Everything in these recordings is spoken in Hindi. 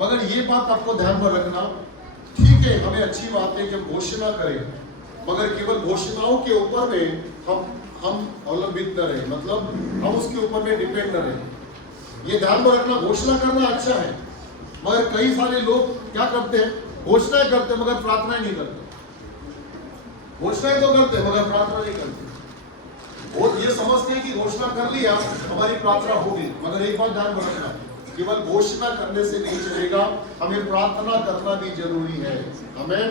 मगर ये बात आपको ध्यान में रखना, ठीक है हमें अच्छी बात है कि घोषणा करें, मगर केवल घोषणाओं के ऊपर में हम अवलंबित न रहे, मतलब हम उसके ऊपर में डिपेंड न रहे। ये ध्यान में रखना, घोषणा करना अच्छा है, मगर कई सारे लोग क्या करते हैं, घोषणाएं करते मगर प्रार्थना नहीं करते। घोषणाएं तो करते मगर प्रार्थना नहीं करते। और ये समझते हैं कि घोषणा कर लिया हमारी प्रार्थना होगी, मगर एक बात ध्यान में रखना, केवल घोषणा करने से नहीं चलेगा, हमें प्रार्थना करना भी जरूरी है। आमीन,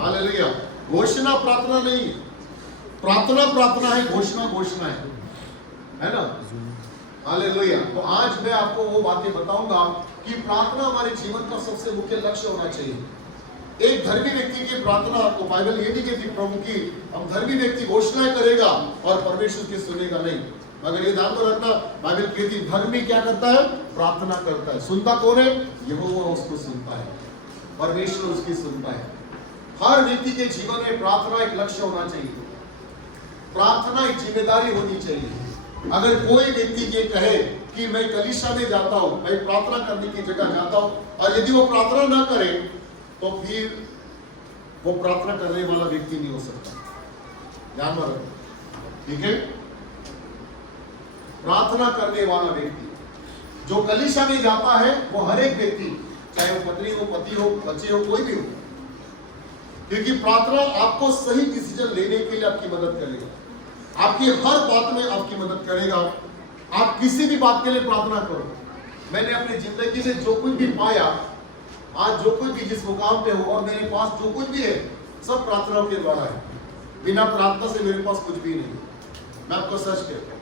हालेलुया। घोषणा प्रार्थना नहीं है, प्रार्थना प्रार्थना है, घोषणा घोषणा है ना। हालेलुया। तो आज मैं आपको वो बातें बताऊंगा कि प्रार्थना हमारे जीवन का सबसे मुख्य लक्ष्य होना चाहिए। एक धर्मी व्यक्ति की प्रार्थना को बाइबल ये नहीं कहती प्रभु की हम धर्मी व्यक्ति घोषणाएं करेगा और परमेश्वर की सुनेगा, नहीं। मगर ये ध्यान में रखना, बाइबल कहती धर्मी क्या करता है, प्रार्थना करता है। सुनता कौन है, यहोवा उसको सुनता है, परमेश्वर उसकी सुनता है। हर व्यक्ति के जीवन में प्रार्थना एक लक्ष्य होना चाहिए, प्रार्थना एक जिम्मेदारी होनी चाहिए। अगर कोई व्यक्ति ये कहे कि मैं कलीसिया में जाता हूं, मैं प्रार्थना करने की जगह जाता हूं, और यदि वो प्रार्थना ना करे तो फिर वो प्रार्थना करने वाला व्यक्ति नहीं हो सकता। ध्यान में रखो, ठीक है। प्रार्थना करने वाला व्यक्ति जो कलीसिया में जाता है, वो हर एक व्यक्ति, चाहे वो पत्नी हो, पति हो, बच्चे हो, कोई भी हो, क्योंकि प्रार्थना आपको सही डिसीजन लेने के लिए आपकी मदद करेगा, आपकी हर बात में आपकी मदद करेगा। आप किसी भी बात के लिए प्रार्थना करो। मैंने अपनी जिंदगी में जो कुछ भी पाया, आज जो कुछ भी जिस मुकाम पे हो, और मेरे पास जो कुछ भी है सब प्रार्थना के द्वारा है। बिना प्रार्थना से मेरे पास कुछ भी नहीं। मैं आपको सच कहता हूं,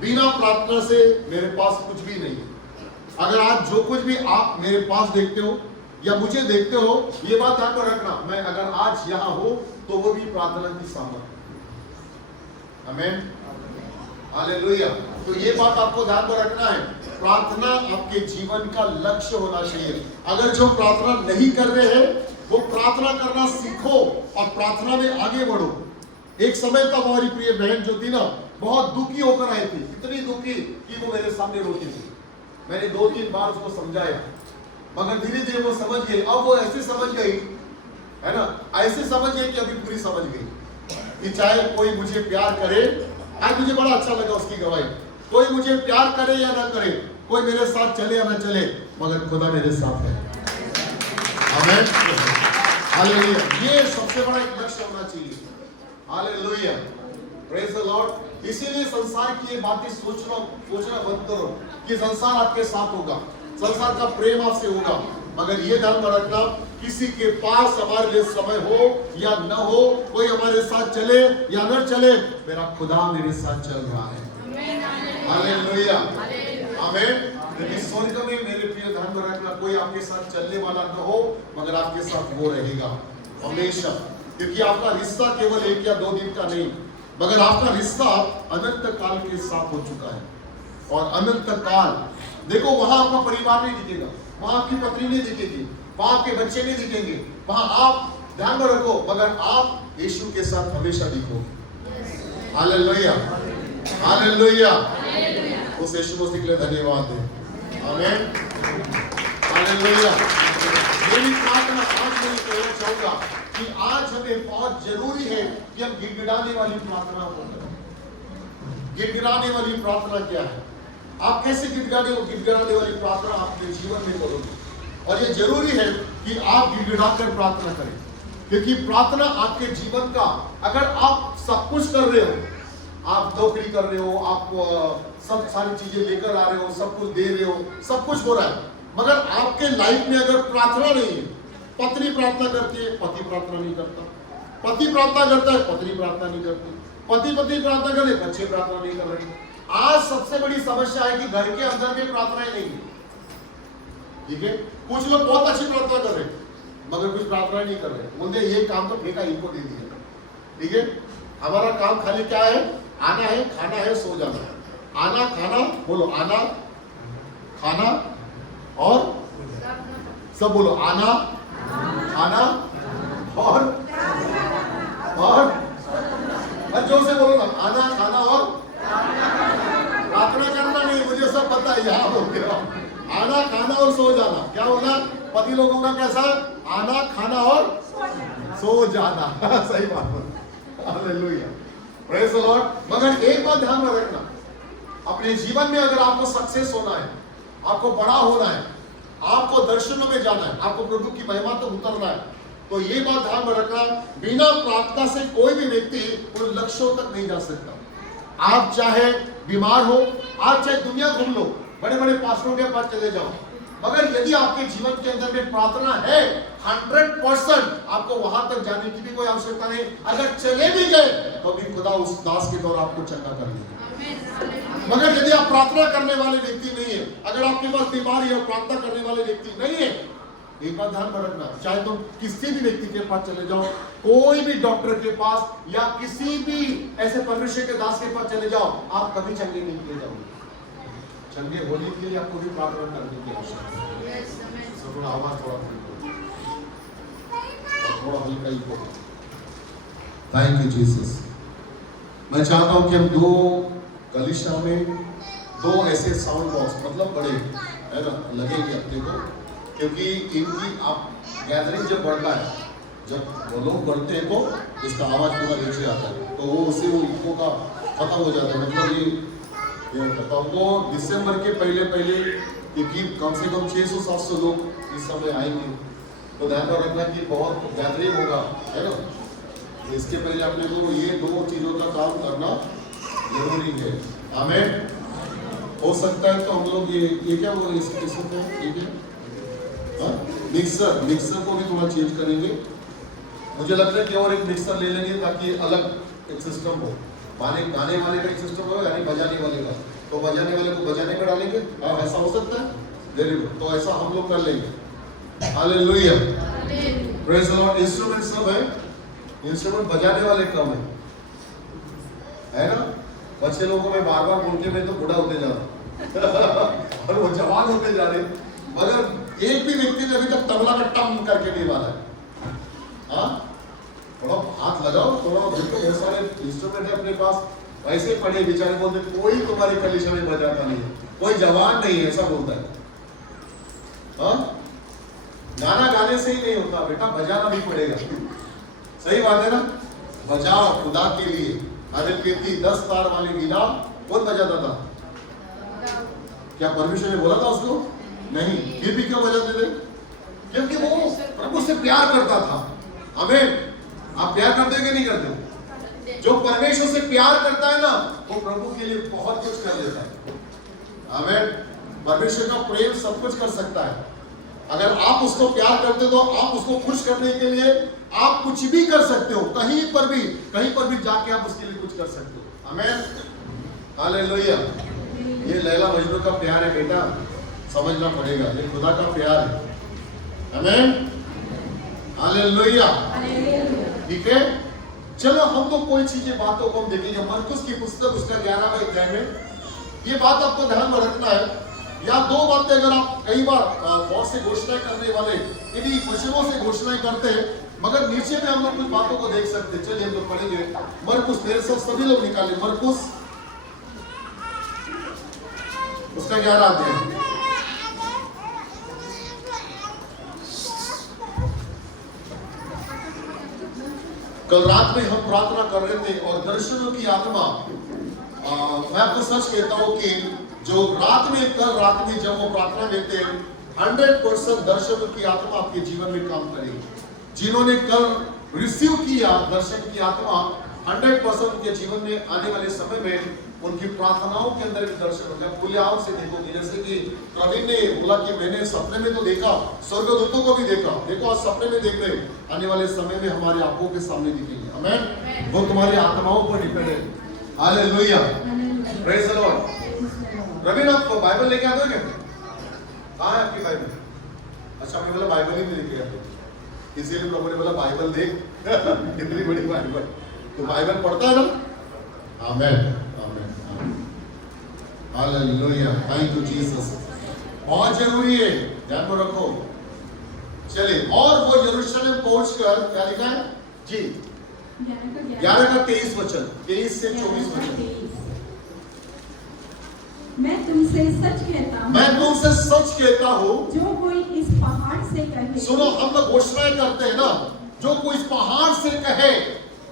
बिना प्रार्थना से मेरे पास कुछ भी नहीं है। अगर आज जो कुछ भी आप मेरे पास देखते हो या मुझे देखते हो, ये बात ध्यान में रखना, मैं अगर आज यहाँ हो तो वो भी प्रार्थना की सामर्थ। आमीन, हालेलुया। तो ये बात आपको ध्यान में रखना है, प्रार्थना आपके जीवन का लक्ष्य होना चाहिए। अगर जो प्रार्थना नहीं कर रहे हैं, वो प्रार्थना करना सीखो और प्रार्थना में आगे बढ़ो। एक समय तक हमारी प्रिय बहन जो थी ना, बहुत दुखी होकर आई थी, इतनी दुखी कि वो मेरे सामने रोती थी। मैंने 2-3 बार उसको समझाया, मगर धीरे धीरे वो समझ गई। अब वो ऐसे समझ गई है ना, ऐसे समझ गई कि अभी पूरी समझ गई कि चाहे कोई मुझे प्यार करे, आज मुझे बड़ा अच्छा लगा उसकी गवाही, कोई मुझे प्यार करे या ना करे, कोई मेरे साथ चले या ना चले, मगर खुदा मेरे साथ है। आमीन, हालेलुया। ये सबसे बड़ा एक लक्ष्य होना चाहिए। Hallelujah, praise the Lord. इसीलिए संसार की ये बातें सोचना मत करो कि संसार आपके साथ होगा, संसार का प्रेम आपसे होगा, मगर ये ध्यान में रखना, किसी के पास हमारे लिए समय हो या न हो, कोई हमारे साथ चले या न चले, मेरा खुदा मेरे साथ चल रहा है। हालेलुया, आमीन। लेकिन स्वर्ग में मेरे प्रिय ध्यान में रखना, कोई आपके साथ चलने वाला न हो, मगर आपके साथ वो रहेगा हमेशा, क्योंकि आपका रिश्ता केवल 1 या 2 दिन का नहीं, मगर आपका रिश्ता अनंत काल के साथ हो चुका है। और अनंत काल, देखो वहां आपका परिवार नहीं दिखेगा, वहां आपकी पत्नी नहीं दिखेगी, वहां आपके बच्चे नहीं दिखेंगे, वहां आप ध्यान में रखो, मगर आप यीशु के साथ हमेशा दिखोगे। Hallelujah, hallelujah. उस यीशु मसीह के लिए धन्यवाद है। आमीन, हालेलुया। मेरी प्रार्थना आज मैं कहना चाहूंगा कि आज हमें बहुत जरूरी है कि हम गिड़गिड़ाने वाली प्रार्थना को करें। गिड़गिड़ाने वाली प्रार्थना क्या है? आप कैसे गिड़गिड़ाने वाली प्रार्थना अपने जीवन में करोगे? और ये जरूरी है कि आप गिड़गिड़ाकर प्रार्थना करें, क्योंकि प्रार्थना आपके जीवन का, अगर आप सब कुछ कर रहे हो, आप नौकरी कर रहे हो, आप सब सारी चीजें लेकर आ रहे हो, सब कुछ दे रहे हो, सब कुछ हो रहा है, मगर आपके लाइफ में अगर प्रार्थना नहीं है, पत्नी प्रार्थना करती है, पति प्रार्थना नहीं करता, पति प्रार्थना करता है, पत्नी प्रार्थना नहीं करती, पति प्रार्थना कर रहे, बच्चे प्रार्थना नहीं कर रहे। आज सबसे बड़ी समस्या है कि घर के अंदर में प्रार्थनाएं नहीं है। ठीक है, कुछ लोग बहुत अच्छी प्रार्थना कर रहे मगर कुछ प्रार्थना नहीं कर रहे, बोलते ये काम तो फेंका इनको दे दिया। ठीक है, हमारा काम खाली क्या है? आना है, खाना है, सो जाना है। आना, खाना, बोलो आना, खाना और सब बोलो, आना, खाना और जोर से बोलो ना, आना, खाना और प्रार्थना करना नहीं, मुझे सब पता है, यहाँ हो गया। आना, खाना और सो जाना। क्या होगा? पति लोगों का कैसा? आना, खाना और सो जाना। सही बात है, हालेलुया, प्रेज द लॉर्ड। मगर एक बात ध्यान में रखना, अपने जीवन में अगर आपको सक्सेस होना है, आपको बड़ा होना है, आपको दर्शनों में जाना है, आपको प्रभु की महिमा तक उतरना है, तो ये बात ध्यान में रखना, बिना प्रार्थना से कोई भी व्यक्ति उन लक्ष्यों तक नहीं जा सकता। आप चाहे बीमार हो, आप चाहे दुनिया घूम लो, बड़े बड़े पास्टरों के पास चले जाओ, मगर यदि आपके जीवन के अंदर में प्रार्थना है 100%, आपको वहां तक जाने की भी कोई आवश्यकता नहीं। अगर चले भी गए तो भी खुदा उस दास के द्वारा आपको चंगा कर देगा। मगर यदि आप प्रार्थना करने वाले व्यक्ति नहीं है, अगर आपके पास बीमारी है, प्रार्थना करने वाले व्यक्ति नहीं है, एक बात ध्यान में रखना, चाहे तुम किसी भी व्यक्ति के पास चले जाओ, कोई भी डॉक्टर के पास या किसी भी ऐसे परमेश्वर के दास के पास चले जाओ, आप कभी चंगे नहीं किए जाओगे। चंगे होने के लिए आपको भी प्रार्थना करने की आवश्यकता है। थोड़ा आवाज थोड़ा हल्का ही बोलो। Thank you Jesus. मैं चाहता हूं कि हम दो कलीसिया में दो ऐसे साउंड बॉक्स, मतलब बड़े है ना, लगेंगे अपने को, क्योंकि इनकी आप गैदरिंग जब बढ़ता है, जब वो लोग बढ़ते हैं तो इसका आवाज पूरा नीचे आता है, तो वो उससे वो इको का खत्म हो जाता है। मतलब ये हमको दिसंबर के पहले क्योंकि कम से कम 600-700 लोग इस समय आएंगे, तो ध्यान रखना कि बहुत गैदरिंग होगा, है ना। इसके पहले अपने को ये दो चीजों का काम करना जरूरी है। आमीन। हो सकता है तो हम लोग ये क्या बोल रहे हैं, मिक्सर को भी थोड़ा चेंज करेंगे। मुझे लगता है कि और एक मिक्सर ले लेंगे ताकि अलग एक सिस्टम हो, गाने वाले का एक सिस्टम हो, यानी बजाने वाले का, तो बजाने वाले को बजाने में डालेंगे। ऐसा हो सकता है, वेरी गुड, तो ऐसा हम लोग कर लेंगे। Hallelujah, praise the Lord. Instrument सब है, इंस्ट्रूमेंट बजाने वाले कम है ना। बच्चे लोगों को मैं बार बार बोल के मैं तो बूढ़ा होते जा रहा और वो जवान होते जा रहे, मगर एक भी व्यक्ति ने अभी तक तबला का टम करके नहीं मारा है। हाँ, थोड़ा हाथ लगाओ, थोड़ा देखो, बहुत सारे इंस्ट्रूमेंट है अपने पास, ऐसे पड़े बेचारे बोलते कोई तुम्हारी कलीसिया में बजाता नहीं है, कोई जवान नहीं है, ऐसा बोलता है। हाँ, गाना गाने से ही नहीं होता बेटा, बजाना भी पड़ेगा। सही बात है ना, बजाओ खुदा के लिए। अरे कहती 10 तार वाली वीणा कौन बजाता था? क्या परमेश्वर ने बोला था उसको? नहीं, फिर भी क्यों बजाते थे? क्योंकि वो प्रभु से प्यार करता था। आमीन। आप प्यार करते हो कि नहीं करते? जो परमेश्वर से प्यार करता है ना, वो प्रभु के लिए बहुत कुछ कर देता है। आमीन। परमेश्वर का प्रेम सब कुछ कर सकता है। अगर आप उसको प्यार करते हो तो आप उसको खुश करने के लिए आप कुछ भी कर सकते हो, कहीं पर भी जाके आप उसके लिए कुछ कर सकते हो। आमीन, हालेलुया। ये लैला मजनू का प्यार है बेटा, समझना पड़ेगा, ये खुदा का प्यार है। आमीन, हालेलुया। ठीक है, चलो हम तो कोई चीजें बातों को हम देखेंगे। मरकुस की पुस्तक उसका 11वां अध्याय में ये बात आपको ध्यान में रखना है। या दो बातें अगर आप कई बार बहुत से घोषणाएं करने वाले यदि वचनों से घोषणाएं करते हैं, मगर नीचे में हम लोग कुछ बातों को देख सकते हैं। चलिए हम लोग पढ़ेंगे मरकुस, मेरे साथ सभी लोग निकाले मरकुस उसका 11वां अध्याय। कल रात में हम प्रार्थना कर रहे थे और दर्शनों की आत्मा, मैं आपको सच कहता हूं कि जो कल रात में जब वो प्रार्थना लेते हैं 100% दर्शनों की आत्मा आपके जीवन में काम करेगी। जिन्होंने कल रिसीव किया दर्शन की आत्मा, 100% उनके जीवन में आने वाले समय में उनकी प्रार्थनाओं के अंदर भी दर्शन होगा। खुले आंख से देखोगे, जैसे कि प्रवीण ने बोला कि मैंने सपने में तो देखा, स्वर्गदूतों को भी देखा। देखो आज सपने में देख रहे, आने वाले समय में हमारे आंखों के सामने दिखेंगे। आमीन, वो तुम्हारी आत्माओं पर डिपेंड है। Hallelujah, praise the lord. Praveen आप बाइबल लेके आते हो क्या? कहाँ है आपकी बाइबल? अच्छा, मैं बोला बाइबल ही नहीं लेके आते, इसीलिए प्रभु ने बोला बाइबल देख। कितनी बड़ी बाइबल, तो बाइबल पढ़ता है ना। आमीन, हालेलुया, थैंक यू जीसस। बहुत जरूरी है, ध्यान में रखो। चलिए, और वो यरूशलेम पहुंचकर क्या लिखा है जी? 11 का 23 वचन, 23 से 24 वचन। मैं तुमसे सच कहता हूँ, मैं तुमसे सच कहता हूँ, जो कोई इस पहाड़ से कहे, सुनो, हम लोग घोषणाएं करते हैं ना, जो कोई इस पहाड़ से कहे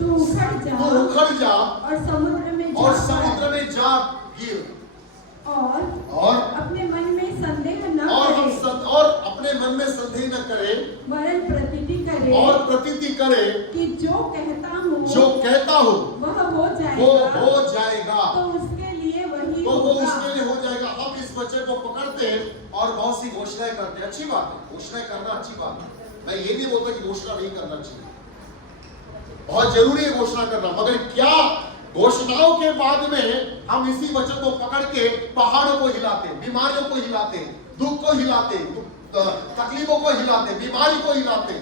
तू उखड़ जा तो उखड़ जा और समुद्र में और जा समुद्र पड़, में जा गिर, और अपने मन में संदेह न करे, और अपने मन में संदेह न करे, वरन प्रतीति करे, और प्रतीति करे कि जो कहता हूँ वह हो जाएगा, तो उसके लिए वही तो वो होगा। उसके लिए हो जाएगा। हम इस बच्चे को पकड़ते हैं और बहुत सी घोषणाएं करते हैं, अच्छी बात है, घोषणाएं करना अच्छी बात है, मैं ये नहीं बोलता कि घोषणा नहीं करना चाहिए, बहुत जरूरी है घोषणा करना, मगर क्या घोषणाओं के बाद में हम इसी वचन को पकड़ के पहाड़ों को हिलाते, बीमारियों को हिलाते, दुख को हिलाते, तकलीफों को हिलाते, बीमारी को हिलाते,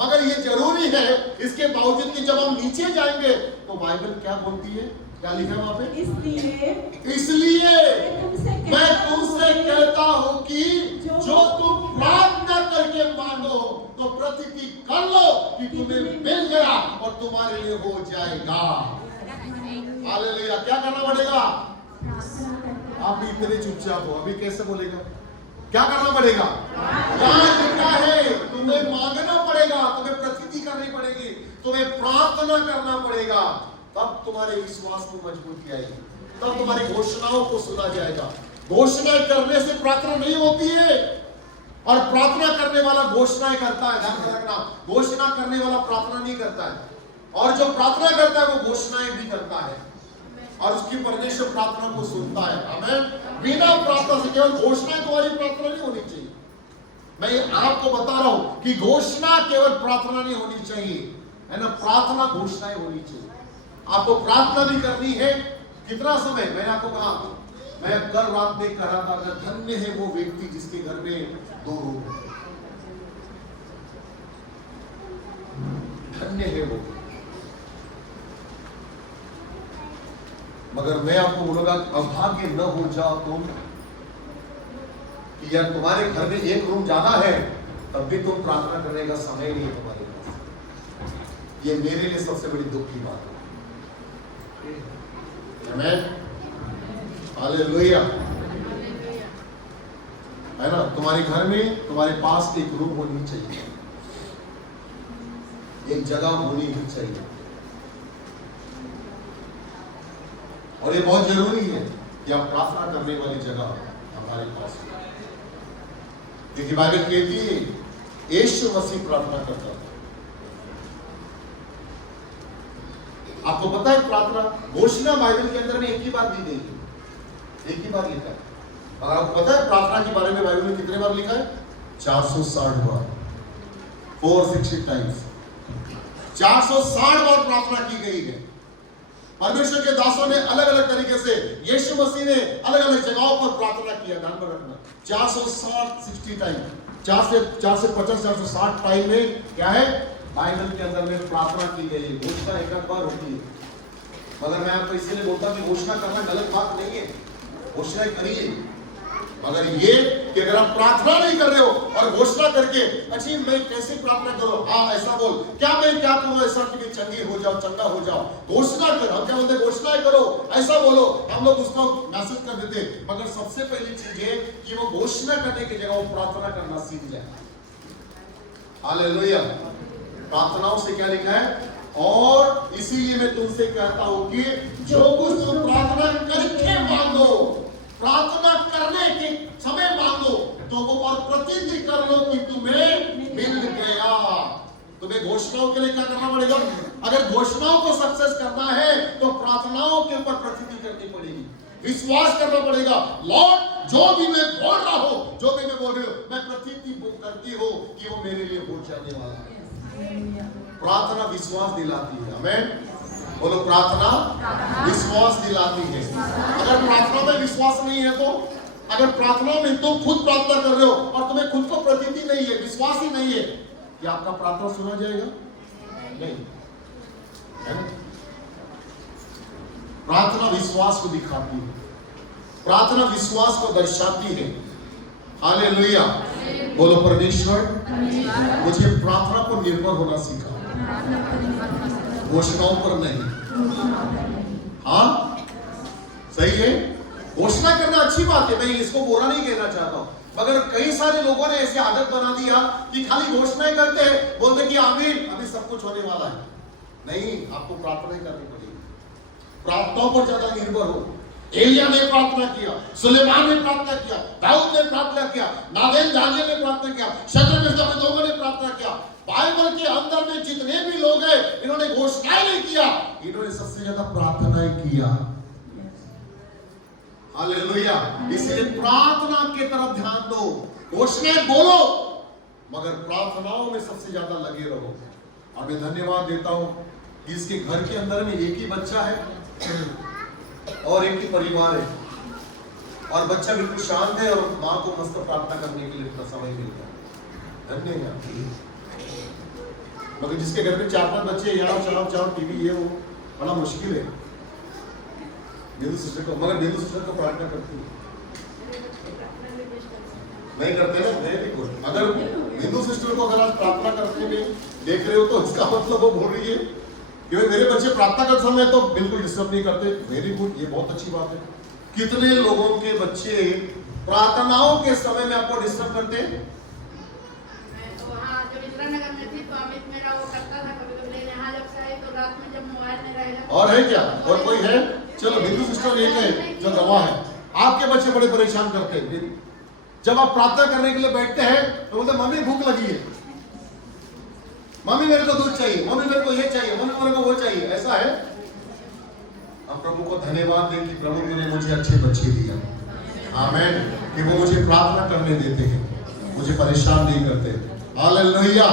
मगर ये जरूरी है इसके बावजूद कि जब हम नीचे जाएंगे तो बाइबल क्या बोलती है, क्या लिखा है वहां पे, इसलिए मैं तुमसे कहता हूं कि जो तुम प्रार्थना करके मांगो तो प्रतीति कर लो कि तुम्हें मिल गया और तुम्हारे लिए हो जाएगा। हालेलुया। क्या करना पड़ेगा? आप भी इतने चुपचाप हो, अभी कैसे बोलेगा? क्या करना पड़ेगा? यहाँ लिखा है तुम्हें मांगना पड़ेगा, तुम्हें प्रतीति करनी पड़ेगी, तुम्हें प्रार्थना करना पड़ेगा, तब तुम्हारे विश्वास को मजबूती आएगी, तब तुम्हारी घोषणाओं को सुना जाएगा। घोषणा करने से प्रार्थना नहीं होती है, और प्रार्थना करने वाला घोषणाएं करता है। ध्यान रखना, घोषणा करने वाला प्रार्थना नहीं करता है, और जो प्रार्थना करता है वो घोषणाएं भी करता है, और उसकी परमेश्वर प्रार्थना को सुनता है। आमीन। बिना प्रार्थना से केवल घोषणा तुम्हारी प्रार्थना नहीं होनी चाहिए। मैं आपको बता रहा हूं कि घोषणा केवल प्रार्थना नहीं होनी चाहिए, है ना, प्रार्थना घोषणाएं होनी चाहिए। आपको प्रार्थना भी करनी है। कितना समय? मैंने आपको कहा, मैं कल रात में कहा था, धन्य है वो व्यक्ति जिसके घर में 2 रूम है, धन्य है वो। मगर मैं आपको बोलूंगा, अभाग्य न हो जाओ तुम कि यार तुम्हारे घर में 1 रूम ज्यादा है, तब भी तुम प्रार्थना करने का समय नहीं है तुम्हारे पास। ये मेरे लिए सबसे बड़ी दुख की बात है। आमीन, हालेलुया, है ना। तुम्हारे घर में, तुम्हारे पास 1 रूम होनी चाहिए, एक जगह होनी ही चाहिए, और ये बहुत जरूरी है कि आप प्रार्थना करने वाली जगह हमारे पास हो। क्योंकि बाइबल कहती है यीशु मसीह प्रार्थना करता था। आपको पता है प्रार्थना घोषणा बाइबल के अंदर में एक ही बार दी गई है, एक ही बार लिखा है। और आपको पता है प्रार्थना के बारे में बाइबल में कितने बार लिखा है? 460 बार, 460 टाइम्स, 460 बार प्रार्थना की गई है। परमेश्वर के दासों ने अलग अलग तरीके से, यीशु मसीह ने अलग अलग जगहों पर प्रार्थना किया। ध्यान में रखना, 460 टाइम, 450 460 टाइम में क्या है बाइबल के अंदर में प्रार्थना की गई है। घोषणा एक बार होती है, मगर मैं आपको इसलिए बोलता हूं कि घोषणा करना गलत बात नहीं है, घोषणा करिए, मगर ये कि अगर आप प्रार्थना नहीं कर रहे हो और घोषणा करके अच्छी मैं कैसे प्रार्थना करो, हाँ ऐसा बोल, क्या मैं क्या करूं ऐसा कि मैं चंगी हो जाओ, चंगा हो जाओ, घोषणा करो। हम क्या बोलते, घोषणा करो, ऐसा बोलो, हम लोग उसको मैसेज कर देते। मगर सबसे पहली चीज है कि वो घोषणा करने की जगह वो प्रार्थना करना सीख जाए। हालेलुया। प्रार्थनाओं से क्या लिखा है? और इसीलिए मैं तुमसे कहता हूं कि जो कुछ तुम प्रार्थना करके मांगो, प्रार्थना करने के समय मांगो, तो वो और प्रतीति कर लो कि तुम्हें मिल गया। तुम्हें घोषणाओं के लिए क्या करना पड़ेगा? अगर घोषणाओं को सक्सेस करना है तो प्रार्थनाओं के ऊपर प्रतीति करनी पड़ेगी, विश्वास करना पड़ेगा। लॉर्ड, जो भी मैं बोल रहा हूं, जो भी मैं बोल रही हूं, मैं प्रतीति करती हूं कि वो मेरे लिए हो जाने वाला है। प्रार्थना विश्वास दिलाती है। आमीन। बोलो, प्रार्थना विश्वास दिलाती है। अगर प्रार्थना में विश्वास नहीं है तो, अगर प्रार्थना में तुम खुद प्रार्थना कर रहे हो और तुम्हें खुद को प्रतीति नहीं है, विश्वास ही नहीं है कि आपका प्रार्थना सुना जाएगा, नहीं है ना। प्रार्थना विश्वास को दिखाती है, प्रार्थना विश्वास को दर्शाती है। हालेलुया। बोलो, परमेश्वर मुझे प्रार्थना पर निर्भर होना सीखा, घोषणाओं पर नहीं। हाँ, सही है। घोषणा करना अच्छी बात है, मैं इसको बुरा नहीं कहना चाहता हूं, मगर कई सारे लोगों ने ऐसे आदत बना दिया कि खाली घोषणाएं करते हैं, बोलते कि आमीन अभी सब कुछ होने वाला है। नहीं, आपको प्रार्थना करनी पड़ेगी, प्रार्थनाओं पर ज्यादा निर्भर हो। एलिया ने प्रार्थना किया, सुलेमान ने प्रार्थना किया, दाऊद ने प्रार्थना किया, नादेन दानियल ने प्रार्थना किया, शद्रक मेशक अबेदनगो ने प्रार्थना किया। बाइबल के अंदर में जितने भी लोग हैं, इन्होंने घोषणाएं नहीं किया, इन्होंने सबसे ज्यादा प्रार्थनाएं किया। हालेलुया। इसलिए प्रार्थना की तरफ ध्यान दो, घोषणाएं बोलो, मगर प्रार्थनाओं में सबसे ज्यादा लगे रहो। और मैं धन्यवाद देता हूं कि इसके घर के अंदर में एक ही बच्चा है और एक ही परिवार है, और बच्चा बिल्कुल शांत है, और माँ को मस्त प्रार्थना करने के लिए इतना समय मिलता है। धन्यवाद। मगर जिसके घर में 4-5 बच्चे यहाँ चलाओ टीवी, ये वो बड़ा मुश्किल है। बिंदु सिस्टर को, मगर बिंदु सिस्टर को प्रार्थना करती है, नहीं करते ना, वेरी गुड। अगर बिंदु सिस्टर को अगर आप प्रार्थना करने में देख रहे हो तो इसका मतलब वो बोल रही है कि भाई मेरे बच्चे प्रार्थना करते समय तो बिल्कुल डिस्टर्ब नहीं करते। वेरी गुड, ये बहुत अच्छी बात है। कितने लोगों के बच्चे प्रार्थनाओं के समय में आपको डिस्टर्ब करते हैं? मैं तो वहाँ जब इंदिरानगर में थी तो अमित मेरा वो करता था, कभी कभी यहाँ जब से आई तो रात में जब मोबाइल में रहेगा। और है क्या? और कोई है? चलो, बिंदु सिस्टर एक है जो गवाह है। आपके बच्चे बड़े परेशान करते हैं। जब आप प्रार्थना करने के लिए बैठते हैं तो बोलते मम्मी भूख लगी है, मम्मी मेरे को दूध चाहिए, मम्मी मेरे को ये चाहिए, मम्मी मेरे को वो चाहिए। ऐसा है? हम प्रभु को धन्यवाद दें कि प्रभु ने मुझे अच्छे बच्चे दिया। आमीन। कि वो मुझे प्रार्थना करने देते हैं, मुझे परेशान नहीं करते। Hallelujah,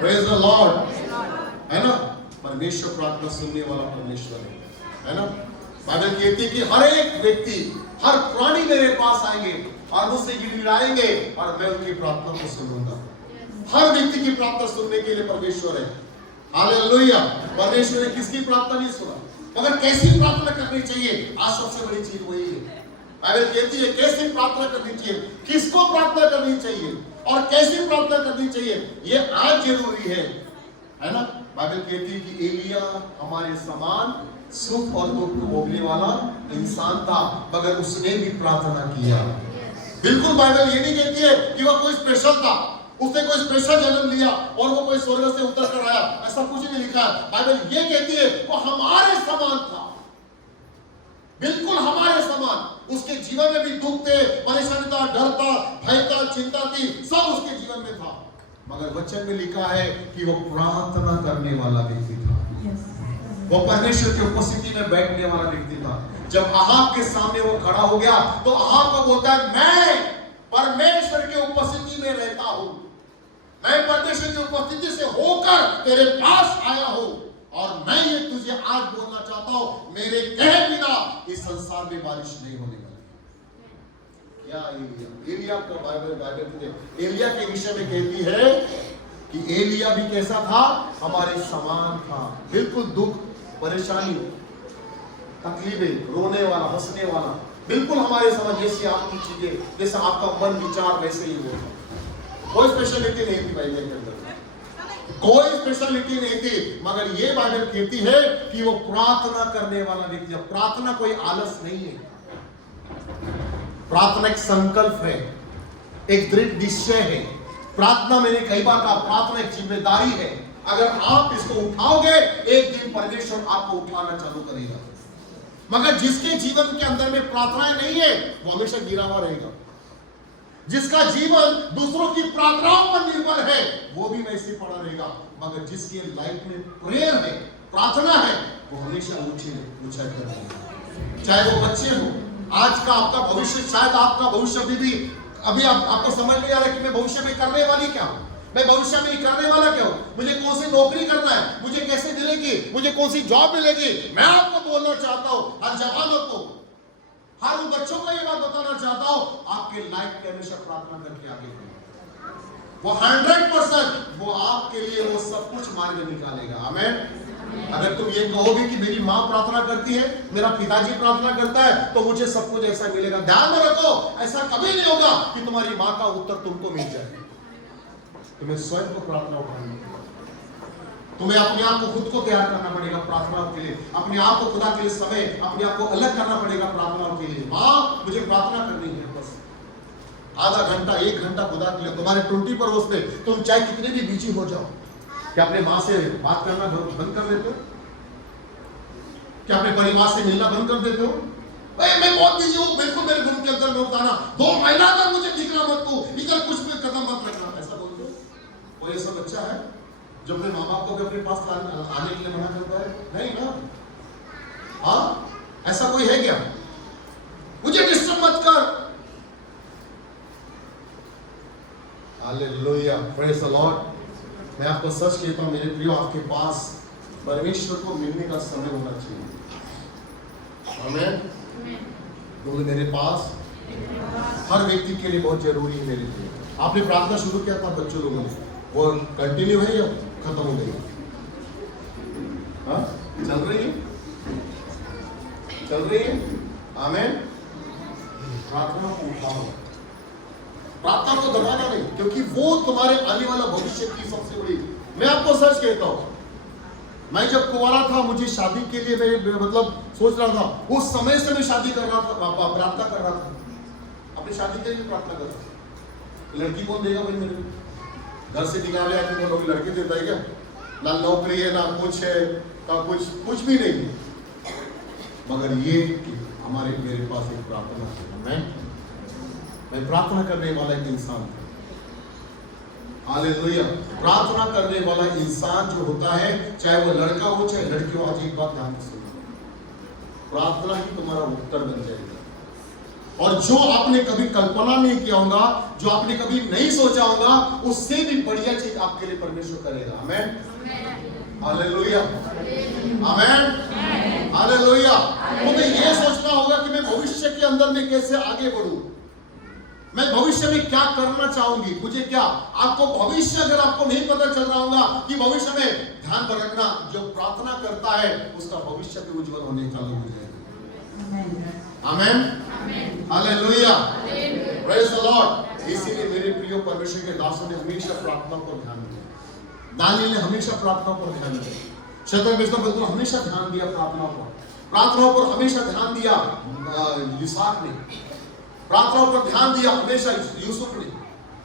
praise the Lord. है ना? परमेश्वर प्रार्थना सुनने वाला परमेश्वर है ना? बाइबल कहती है कि हर एक व्यक्ति, हर प्राणी मेरे पास आएंगे और मुझसे गिड़गिड़ाएंगे और मैं उनकी प्रार्थना को सुनूंगा। हर व्यक्ति की प्रार्थना सुनने के लिए परमेश्वर है। हालेलुया। परमेश्वर ने किसकी प्रार्थना नहीं सुना, मगर कैसी प्रार्थना करनी चाहिए, आज सबसे बड़ी चीज वही है। बाइबल कहती है कैसी प्रार्थना करनी चाहिए, किसको प्रार्थना करनी चाहिए और कैसी प्रार्थना करनी चाहिए, ये आज जरूरी है ना? बाइबल कहती है कि एलिया हमारे समान सुख और दुख को भोगने वाला इंसान था, मगर उसने भी प्रार्थना किया। बिल्कुल बाइबल ये नहीं कहती है कि वह कोई स्पेशल था, उसने कोई स्पेशल जन्म लिया और वो कोई स्वर्ग से उतर कर आया, ऐसा कुछ नहीं लिखा है। बाइबल ये कहती है वो हमारे समान था, बिल्कुल हमारे समान। उसके जीवन में भी दुख थे, परेशानी था, डर था, भय था, चिंता थी, सब उसके जीवन में था, मगर वचन में लिखा है कि वो प्रार्थना करने वाला व्यक्ति था। वो परमेश्वर की उपस्थिति में बैठने वाला व्यक्ति था। जब अहाब के सामने वो खड़ा हो गया तो अहाब को बोलता है मैं परमेश्वर की उपस्थिति में रहता हूं, मैं परमेश्वर की उपस्थिति से होकर तेरे पास आया हूं और मैं ये तुझे आज बोलना चाहता हूं, मेरे कहे बिना इस संसार में बारिश नहीं होने वाली। क्या एलिया को बाइबल एलिया के विषय में कहती है कि एलिया भी कैसा था, हमारे समान था, बिल्कुल दुख, परेशानी, तकलीफें, रोने वाला, हंसने वाला, बिल्कुल हमारे समान। जैसी आपकी चीजें, जैसा आपका मन विचार, वैसे ही वो था। कोई स्पेशलिटी नहीं थी बाइबल के अंदर, कोई स्पेशलिटी नहीं थी, मगर ये बाइबल कहती है कि वो प्रार्थना करने वाला व्यक्ति। प्रार्थना कोई आलस नहीं है, प्रार्थना एक संकल्प है, एक दृढ़ निश्चय है। प्रार्थना, मैंने कई बार कहा, प्रार्थना एक जिम्मेदारी है। अगर आप इसको उठाओगे, एक दिन परमेश्वर आपको उठाना चालू करेगा। मगर जिसके जीवन के अंदर में प्रार्थनाएं नहीं है, वो हमेशा गिरा हुआ रहेगा। जिसका जीवन दूसरों की प्रार्थनाओं पर निर्भर है, वो भी वैसे पड़ा रहेगा। मगर जिसके लाइफ में प्रेयर है, प्रार्थना है, वो हमेशा ऊंचा करेगा। चाहे वो बच्चे हो, आज का आपका भविष्य, शायद आपका भविष्य अभी आपको समझ नहीं आ रहा कि मैं भविष्य में करने वाली क्या हूं, मैं भविष्य में करने वाला क्या हूं, मुझे कौन सी नौकरी करना है, मुझे कैसे मिलेगी, मुझे कौन सी जॉब मिलेगी। मैं आपको बोलना चाहता हूं, हर जवानों को, हर उन बच्चों को ये बात बताना चाहता हूं, आपके लाइफ के हमेशा प्रार्थना करके आगे बढ़ो। वो 100% वो आपके लिए वो सब कुछ मार्ग निकालेगा। आमीन। अगर तुम ये कहोगे कि मेरी माँ प्रार्थना करती है, मेरा पिताजी प्रार्थना करता है, तो मुझे सब कुछ ऐसा मिलेगा, ध्यान में रखो, ऐसा कभी नहीं होगा कि तुम्हारी माँ का उत्तर तुमको मिल जाए। तुम्हें स्वयं को प्रार्थना उठानी है, तुम्हें अपने आप को खुद को तैयार करना पड़ेगा प्रार्थनाओं के लिए, अपने आप को खुदा के लिए समय, अपने आप को अलग करना पड़ेगा प्रार्थनाओं के लिए। माँ मुझे प्रार्थना करनी है, बस आधा घंटा 1 घंटा खुदा के लिए। तुम्हारे 24 पे तुम चाहे कितने भी बिजी हो जाओ, क्या अपने माँ से बात करना बंद कर देते हो? क्या अपने परिवार से मिलना बंद कर देते हो? मैं बहुत बिजी हूँ, बिल्कुल मेरे रूम के अंदर मत आना, 2 महीना तक मुझे दिखना मत, तू इधर कुछ भी कदम मत रखना, ऐसा बोलते हो? कोई ऐसा बच्चा है जो अपने माँ बाप को भी अपने पास आने के लिए मना करता है? नहीं ना। हाँ, ऐसा कोई है क्या? मुझे डिस्टर्ब मत कर। Hallelujah, praise the Lord. मैं आपको सच कहता हूं मेरे प्रियो, आपके पास परमेश्वर को मिलने का समय होना चाहिए। आमीन। क्योंकि मेरे पास हर व्यक्ति के लिए बहुत जरूरी है। मेरे लिए आपने प्रार्थना शुरू किया था बच्चों लोगों ने, वो कंटिन्यू है या खत्म हो गई? हाँ, चल रही है, चल रही है। आमीन। प्रार्थना को उठाओ, प्रार्थना को दबाना नहीं, क्योंकि वो तुम्हारे आने वाला भविष्य की सबसे बड़ी। मैं आपको सच कहता हूं, मैं जब कुंवारा था, मुझे शादी के लिए मैं मतलब सोच रहा था, उस समय से मैं शादी कर रहा था, प्रार्थना कर रहा था, अपनी शादी के लिए प्रार्थना कर रहा था। लड़की कौन देगा भाई? मेरे घर से निकाले आके लोग लड़की देता है क्या? ना नौकरी है, ना कुछ है, ना कुछ भी नहीं है, मगर ये कि हमारे मेरे पास एक प्रार्थना है। मैं प्रार्थना करने वाला एक इंसान था। हालेलुया। प्रार्थना करने वाला इंसान जो होता है, चाहे वो लड़का हो चाहे लड़की हो, आज एक बात ध्यान से सुनो, प्रार्थना ही तुम्हारा उत्तर बन जाएगा। और जो आपने कभी कल्पना नहीं किया होगा, जो आपने कभी नहीं सोचा होगा, उससे भी बढ़िया चीज आपके लिए परमेश्वर करेगा। आमीन, हालेलुया, आमीन, हालेलुया। तुम्हें ये सोचना होगा कि मैं भविष्य के अंदर में कैसे आगे बढ़ूं, मैं भविष्य में क्या करना चाहूंगी, मुझे क्या। आपको भविष्य अगर आपको नहीं पता चल रहा होगा कि भविष्य में, ध्यान पर रखना, जो प्रार्थना करता है उसका भविष्य भी उज्जवल होने चालू हो जाएगा। आमीन, हालेलुया, प्रेज द लॉर्ड। इसीलिए मेरे प्रिय परमेश्वर के दासों ने हमेशा प्रार्थना पर ध्यान दिया। दानियेल ने हमेशा प्रार्थना पर ध्यान दिया। शद्रक मेशक अबेदनगो ने हमेशा ध्यान दिया प्रार्थनाओं पर हमेशा ध्यान दिया। इसहाक ने प्रार्थनाओं पर ध्यान दिया, हमेशा यूसुफ ने।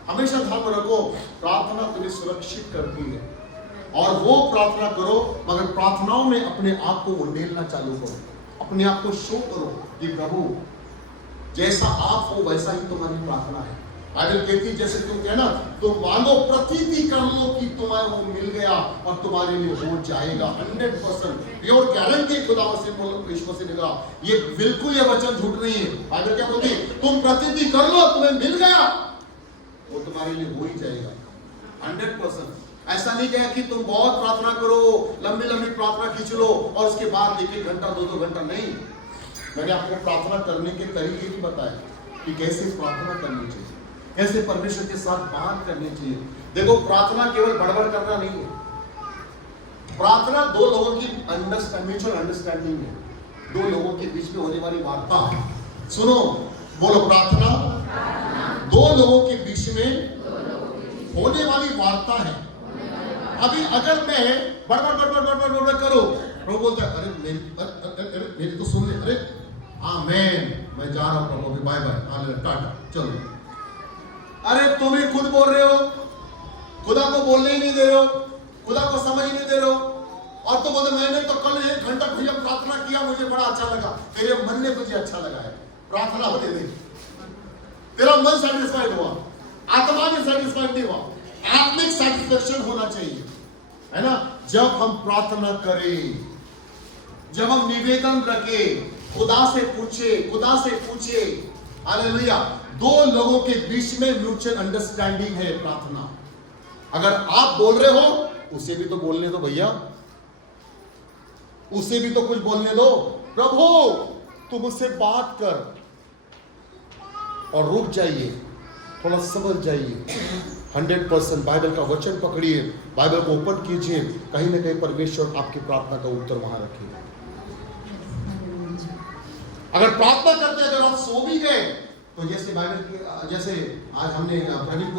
हमेशा ध्यान में रखो, प्रार्थना तुम्हें सुरक्षित करती है, और वो प्रार्थना करो, मगर प्रार्थनाओं में अपने आप को उंडेलना चालू करो, अपने आप को शो करो कि प्रभु जैसा आप हो वैसा ही तुम्हारी प्रार्थना है। बाइबल कहती है, जैसे तुम कहना, तुम मांगो प्रतीति कर लो कि तुम्हारे वो मिल गया और तुम्हारे लिए हो जाएगा। 100% प्योर गारंटी खुदा से ईश्वर से निकला। ये बिल्कुल ये वचन झूठ नहीं है। बाइबल क्या बोलती है? तुम प्रतीति कर लो, तुम्हें मिल गया, वो तुम्हारे लिए हो ही जाएगा 100%। ऐसा नहीं कहा कि तुम बहुत प्रार्थना करो, लंबी लंबी प्रार्थना खींच लो और उसके बाद 1-1 घंटा 2-2 घंटा नहीं। मैंने आपको प्रार्थना करने के तरीके भी बताए कि कैसे प्रार्थना करनी चाहिए, कैसे परमेश्वर के साथ बात करनी चाहिए। देखो, प्रार्थना केवल बड़बड़ करना नहीं है। प्रार्थना 2 लोगों की म्यूचुअल अंडरस्टैंडिंग है, 2 लोगों के बीच में होने वाली वार्ता। सुनो, बोलो, प्रार्थना 2 लोगों के बीच में होने वाली वार्ता है। अभी अगर मैं बड़बड़ करो, प्रभु बोलता है, अरे मेरी तो सुन ले, अरे आमीन, मैं जा रहा हूं प्रभु, बाय बाय, हालेलुया, टाटा, चलो। अरे तुम ही खुद बोल रहे हो, खुदा को बोलने ही नहीं दे रहे हो, खुदा को समझ ही नहीं दे रहे हो, और तो बोलते मैंने तो कल 1 घंटा भैया प्रार्थना किया, मुझे बड़ा अच्छा लगा। तेरे मन ने तुझे अच्छा लगा है, प्रार्थना होने दे। तेरा मन सेटिस्फाइड हुआ, आत्मा में सेटिस्फाइड नहीं हुआ। आत्मिक सेटिस्फैक्शन होना चाहिए, है ना। जब हम प्रार्थना करें, जब हम निवेदन रखें, खुदा से पूछे, हालेलुया। 2 लोगों के बीच में म्यूचुअल अंडरस्टैंडिंग है प्रार्थना। अगर आप बोल रहे हो, उसे भी तो बोलने दो भैया, उसे भी तो कुछ बोलने दो। प्रभु तुम मुझसे बात कर, और रुक जाइए, थोड़ा समझ जाइए। 100% बाइबल का वचन पकड़िए, बाइबल को ओपन कीजिए, कहीं ना कहीं परमेश्वर आपकी प्रार्थना का उत्तर वहां रखेगा। अगर प्रार्थना करते अगर आप सो भी गए, तो जैसे बाइबल के, जैसे आज हमने प्रवीण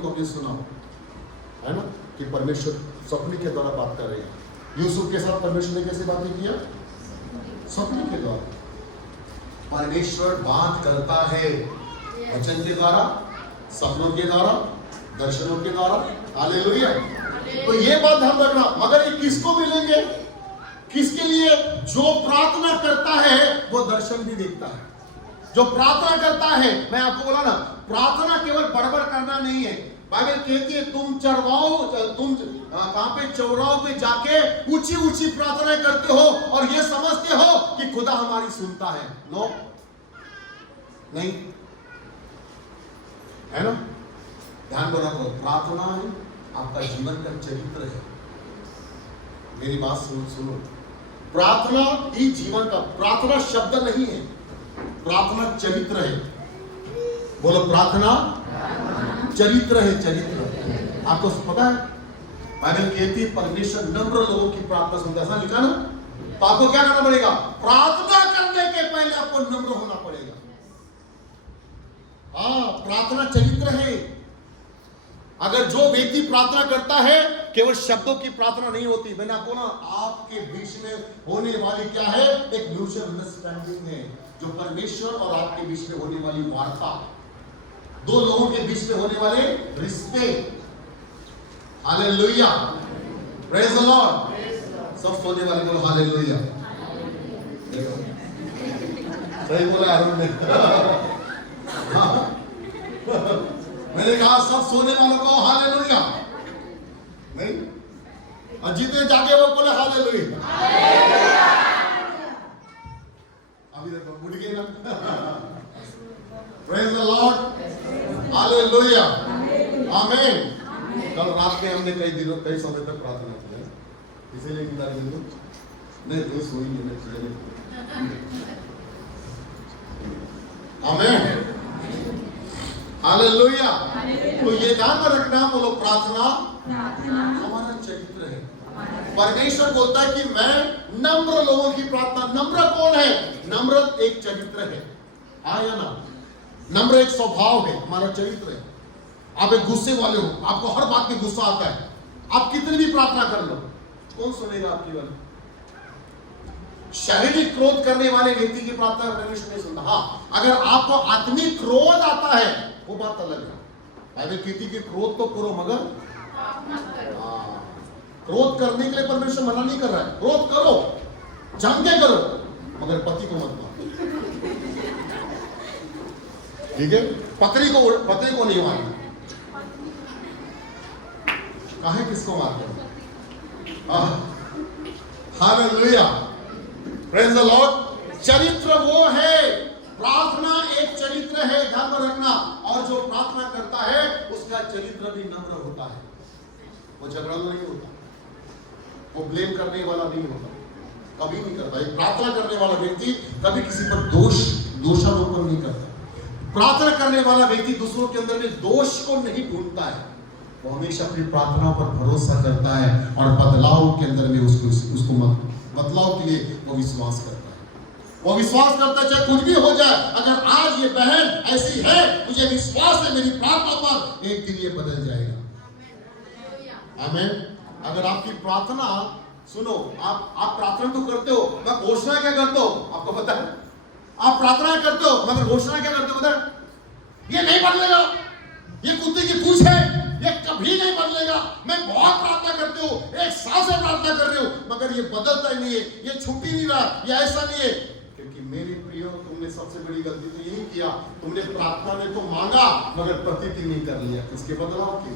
को हमने सुना, है ना, कि परमेश्वर सपने के द्वारा बात कर रहे हैं। यूसुफ के साथ परमेश्वर ने कैसे बातें किया? सपने के द्वारा। परमेश्वर बात करता है वचन के द्वारा, सपनों के द्वारा, दर्शनों के द्वारा। हालेलुया। तो ये बात ध्यान रखना। मगर ये किसको मिलेंगे? किसके लिए? जो प्रार्थना करता है वो दर्शन भी देखता है। जो प्रार्थना करता है, मैं आपको बोला ना, प्रार्थना केवल बड़बड़ करना नहीं है। बाइबल कहती है तुम कहां पे चौराहों पे जाके ऊंची ऊंची प्रार्थना करते हो और ये समझते हो कि खुदा हमारी सुनता है। नो, नहीं, है ना। ध्यान रखो, प्रार्थना आपका जीवन का चरित्र है। मेरी बात सुनो। प्रार्थना ही जीवन का, प्रार्थना शब्द नहीं है, प्रार्थना चरित्र है। बोलो, प्रार्थना चरित्र है, चरित्र। आपको पता है बाइबल कहती है परमेश्वर नम्र लोगों की प्रार्थना सुनता है। ऐसा लिखा ना। तो आपको क्या करना पड़ेगा? प्रार्थना करने के पहले आपको नम्र होना पड़ेगा। हाँ, प्रार्थना चरित्र है। अगर जो व्यक्ति प्रार्थना करता है, केवल शब्दों की प्रार्थना नहीं होती। मैंने आपको ना, आपके बीच में होने वाली क्या है? एक म्यूचुअल अंडरस्टैंडिंग है, जो परमेश्वर और आपके बीच में होने वाली वार्ता, दो लोगों के बीच में होने वाले रिश्ते। Hallelujah, praise the Lord. सब सोने वाले बोलो हालेलुया। सही बोला अरुण ने। मैंने कहा सब सोने वालों को हालेलुया नहीं, और जीते जागे वो बोले हालेलुया। अभी देखो उठ गए ना। प्रेज द लॉर्ड, हालेलुया, आमीन। कल रात में हमने कई समय तक प्रार्थना की है, इसीलिए नहीं तो सोई नहीं। आमीन, हालेलुया। तो ये ध्यान में रखना, बोलो प्रार्थना हमारा चरित्र है। परमेश्वर बोलता है कि मैं नम्र लोगों की प्रार्थना। नम्र कौन है? नम्र एक चरित्र है। आया ना, नम्र एक स्वभाव है, हमारा चरित्र है। आप एक गुस्से वाले हो, आपको हर बात में गुस्सा आता है, आप कितनी भी प्रार्थना कर लो, कौन सुनेगा आपकी बात? शारीरिक क्रोध करने वाले व्यक्ति की प्रार्थना परमेश्वर नहीं सुनता। हाँ, अगर आपको आत्मिक क्रोध आता है वो बात अलग है। बाइबल कहती कि क्रोध तो करो मगर क्रोध करने के लिए परमेश्वर मना नहीं कर रहा है। क्रोध करो, जम के करो, मगर पति को मत मारो। ठीक है, पत्नी को नहीं मारना। काहे किसको मारते हो? Hallelujah, praise the Lord. चरित्र वो है, प्रार्थना एक चरित्र है, ध्यान में रखना। और जो प्रार्थना करता है उसका चरित्र भी नम्र होता है। वो झगड़ालू नहीं होता, वो ब्लेम करने वाला नहीं होता, कभी नहीं करता। एक प्रार्थना करने वाला व्यक्ति कभी किसी पर दोषारोपण नहीं करता। प्रार्थना करने वाला व्यक्ति दूसरों के अंदर में दोष को नहीं ढूंढता है, वो हमेशा अपनी प्रार्थना पर भरोसा करता है और बदलाव के अंदर में उसको बदलाव के लिए वो विश्वास करता है। वो विश्वास करता है चाहे कुछ भी हो जाए, अगर आज ये बहन ऐसी है, मुझे विश्वास है मेरी प्रार्थना पर एक दिन ये बदल जाएगा। आमीन। अगर आपकी प्रार्थना, सुनो, आप प्रार्थना तो करते हो, मैं घोषणा क्या करते हो आपको पता है? आप प्रार्थना करते हो मगर घोषणा क्या करते हो पता है? ये नहीं बदलेगा, ये कुत्ते की पूंछ है, ये कभी नहीं बदलेगा। मैं बहुत प्रार्थना करती हूँ, एक साल से प्रार्थना कर रही हूँ, मगर ये बदलता ही नहीं है, ये छूट ही नहीं रहा, ये ऐसा नहीं है। क्योंकि मेरे प्रियो, तुमने सबसे बड़ी गलती तो यही किया, तुमने प्रार्थना में तो मांगा मगर प्रतीति नहीं कर लिया। इसके बदलाव की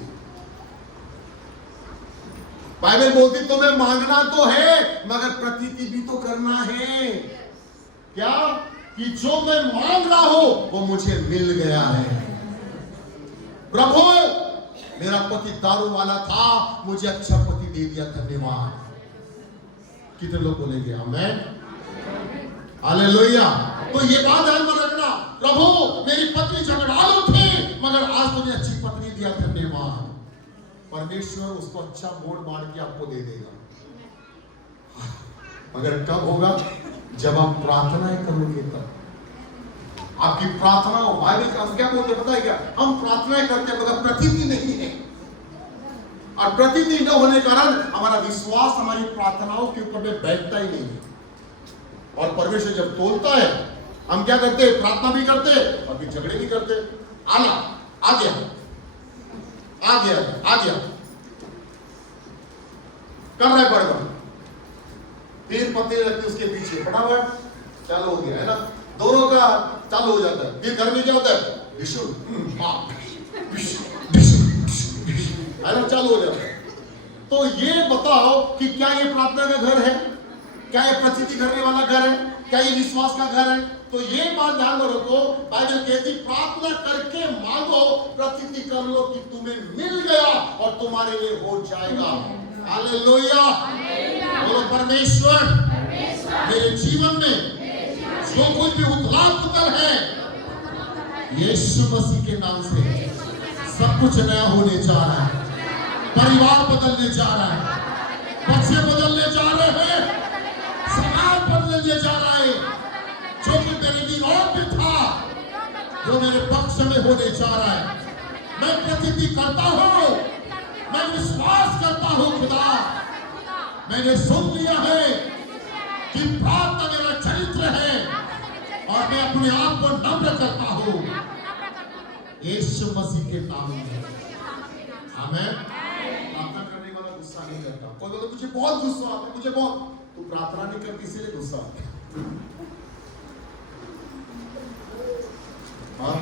बाइबल बोलती तुम्हें मांगना तो है मगर प्रतीति भी तो करना है। क्या? कि जो मैं मांग रहा हूं वो मुझे मिल गया है। प्रभु, मेरा पति दारू वाला था, मुझे अच्छा पति दे दिया, धन्यवाद। कितने लोग बोलेंगे आमीन, हालेलुया। तो ये बात ध्यान में रखना, प्रभु मेरी पत्नी झगड़ालू थी मगर आज तुमने अच्छी पत्नी दिया, धन्यवाद। परमेश्वर उसको अच्छा मोड़ मार के आपको दे देगा, मगर कब होगा? जब आप प्रार्थनाएं करोगे तब। आपकी प्रार्थना, बाइबल का क्या बोलते पता है क्या? हम प्रार्थनाएं करते हैं मगर प्रतीति नहीं है। और प्रतीति न होने के कारण हमारा विश्वास हमारी प्रार्थनाओं के ऊपर में बैठता ही नहीं है। और परमेश्वर जब तोलता है, हम क्या करते हैं? प्रार्थना भी करते हैं और फिर झगड़े भी करते हैं। आला आ गया, आ गया, आ गया, कर रहा है बड़बड़, फिर पत्नी लगती उसके पीछे, फटाफट चालू हो गया है ना, दोनों का चालू हो जाता है। फिर घर में क्या होता है? है ना, चालू हो जाता है। तो ये बताओ कि क्या ये प्रार्थना का घर है? क्या ये प्रतीति करने वाला घर है? क्या ये विश्वास का घर है? तो ये बात ध्यान में रखो, बाइबल कहती प्रार्थना करके मांगो, प्रतीति कर लो कि तुम्हें मिल गया और तुम्हारे लिए हो जाएगा। हालेलुया, बोलो परमेश्वर मेरे जीवन में जो कुछ भी उथल पुथल है, यीशु मसीह के नाम से सब कुछ नया होने जा रहा है। परिवार बदलने जा रहा है, बच्चे बदलने जा रहे हैं, समाज बदलने जा रहा है। जो कि मेरे विरोध में था वो मेरे पक्ष में होने जा रहा है। मैं प्रतीति करता हूँ, मैं विश्वास करता हूँ खुदा, मैंने सुन लिया है कि प्रार्थना मेरा चरित्र है और मैं अपने आप को नम्र करता हूँ यीशु मसीह के नाम में। आमीन। प्रार्थना करने वाला गुस्सा नहीं करता। कोई बोले मुझे बहुत गुस्सा आता है, मुझे बहुत, तू प्रार्थना नहीं करती इसीलिए गुस्सा आता है। हाँ?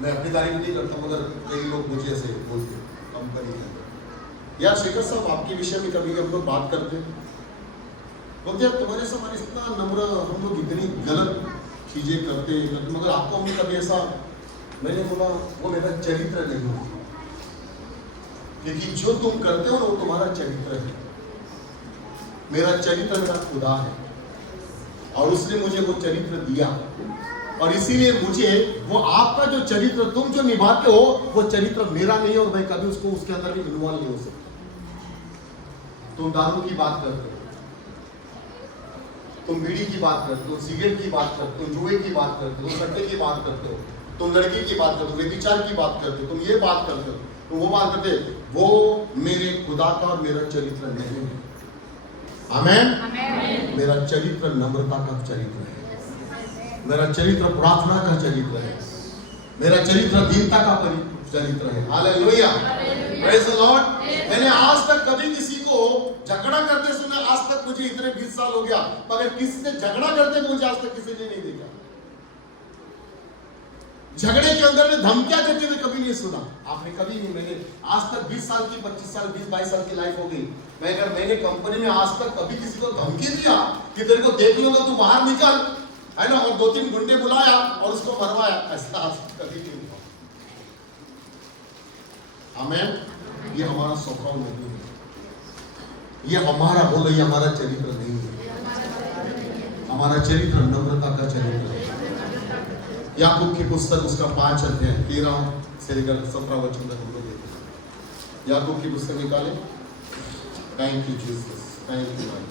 मैं अपनी तारीफ नहीं करता, मगर कई लोग मुझे ऐसे बोलते कंपनी के अंदर, यार शेखर साहब आपके विषय में कभी हम लोग बात करते हैं, बोलते हैं तुम्हारे समान इतना नम्र, हम लोग इतनी गलत चीजें करते हैं, मगर आपको हमने कभी ऐसा, मैंने बोला वो मेरा चरित्र नहीं है, क्योंकि जो तुम करते हो ना वो तुम्हारा चरित्र है। मेरा चरित्र मेरा खुदा है और उसने मुझे वो चरित्र दिया, और इसीलिए मुझे वो आपका जो चरित्र तुम जो निभाते हो वो चरित्र मेरा नहीं है और मैं कभी उसको उसके अंदर भी इन्वॉल्व नहीं हो सकता। तुम दारू की बात करते हो, तुम बीड़ी की बात करते हो, सिगरेट की बात करते हो, जुए की बात करते हो, सट्टे की बात करते हो, तुम लड़की की बात करते हो, व्यभिचार की बात करते हो, तुम ये बात करते हो, तुम वो बात करते हो, वो मेरे खुदा का और मेरा चरित्र नहीं है। आमीन। मेरा चरित्र नम्रता का चरित्र है, मेरा चरित्र प्रार्थना का चरित्र है, मेरा चरित्र दीनता का चरित्र है। Hallelujah, praise the Lord. मैंने आज तक कभी किसी को झगड़ा करते सुना, आज तक मुझे इतने 20 साल हो गया, मगर किसी से झगड़ा करते मुझे आज तक किसी ने नहीं देखा। झगड़े के अंदर में धमकियां देते हुए कभी नहीं सुना, आपने कभी नहीं। मैंने आज तक 20 साल की 25 साल 20-22 साल की लाइफ हो गई, मैंने कंपनी में आज तक कभी किसी को धमकी दिया कि तेरे को देख लूंगा तू बाहर निकल, है ना, और 2-3 गुंडे बुलाया और उसको मरवाया, ऐसा आज तक कभी नहीं हुआ। आमीन। ये हमारा स्वभाव नहीं है, ये हमारा, बोलो ये हमारा चरित्र नहीं है। हमारा चरित्र नम्रता का चरित्र है। याकूब की पुस्तक उसका 5 अध्याय 13 से लेकर 17 वचन तक हम लोग देखते हैं। याकूब की पुस्तक निकाले। Thank you Jesus, thank you Lord.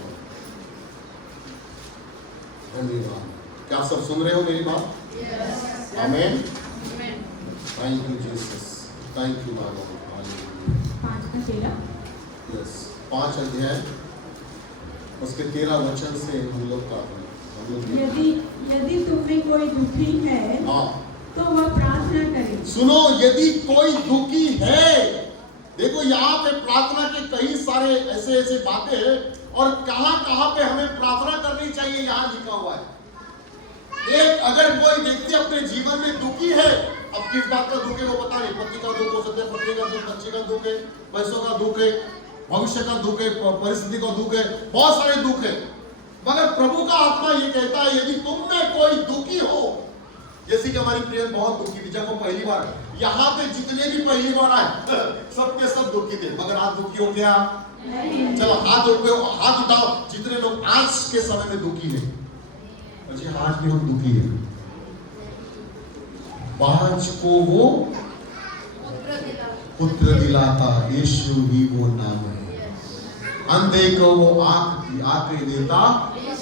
धन्यवाद। क्या आप सब सुन रहे हो मेरी बात? आमीन। Thank you Jesus, thank you Lord. 5 अध्याय उसके 13 वचन से हम लोग का यदि तुम में कोई दुखी है, हाँ, तो वह प्रार्थना करे। सुनो, यदि कोई दुखी है, देखो यहाँ पे प्रार्थना के कई सारे ऐसे ऐसे बातें हैं, और कहाँ पे हमें प्रार्थना करनी चाहिए यहाँ लिखा हुआ है। एक अगर कोई व्यक्ति अपने जीवन में दुखी है, अब किस बात का दुख है वो पता नहीं, पति का दुख हो सकता है, पत्नी का दुख, बच्चे का दुख है, पैसों का दुख है, भविष्य का दुख है, परिस्थिति का दुख है, बहुत सारे दुख है, मगर प्रभु का आत्मा ये कहता है यदि तुम में कोई दुखी हो, जैसे कि हमारी प्रिय बहुत दुखी थी जब वो पहली बार, यहाँ पे जितने भी पहली बार आए सबके सब दुखी थे, मगर आज दुखी हो गया? चलो हाथ उठाओ जितने लोग आज के समय में दुखी हैं। जी आज भी हम दुखी हैं। बाज को वो पुत्र दिलाता, यीशु ही वो नाम है। अंधे को वो आंख देता,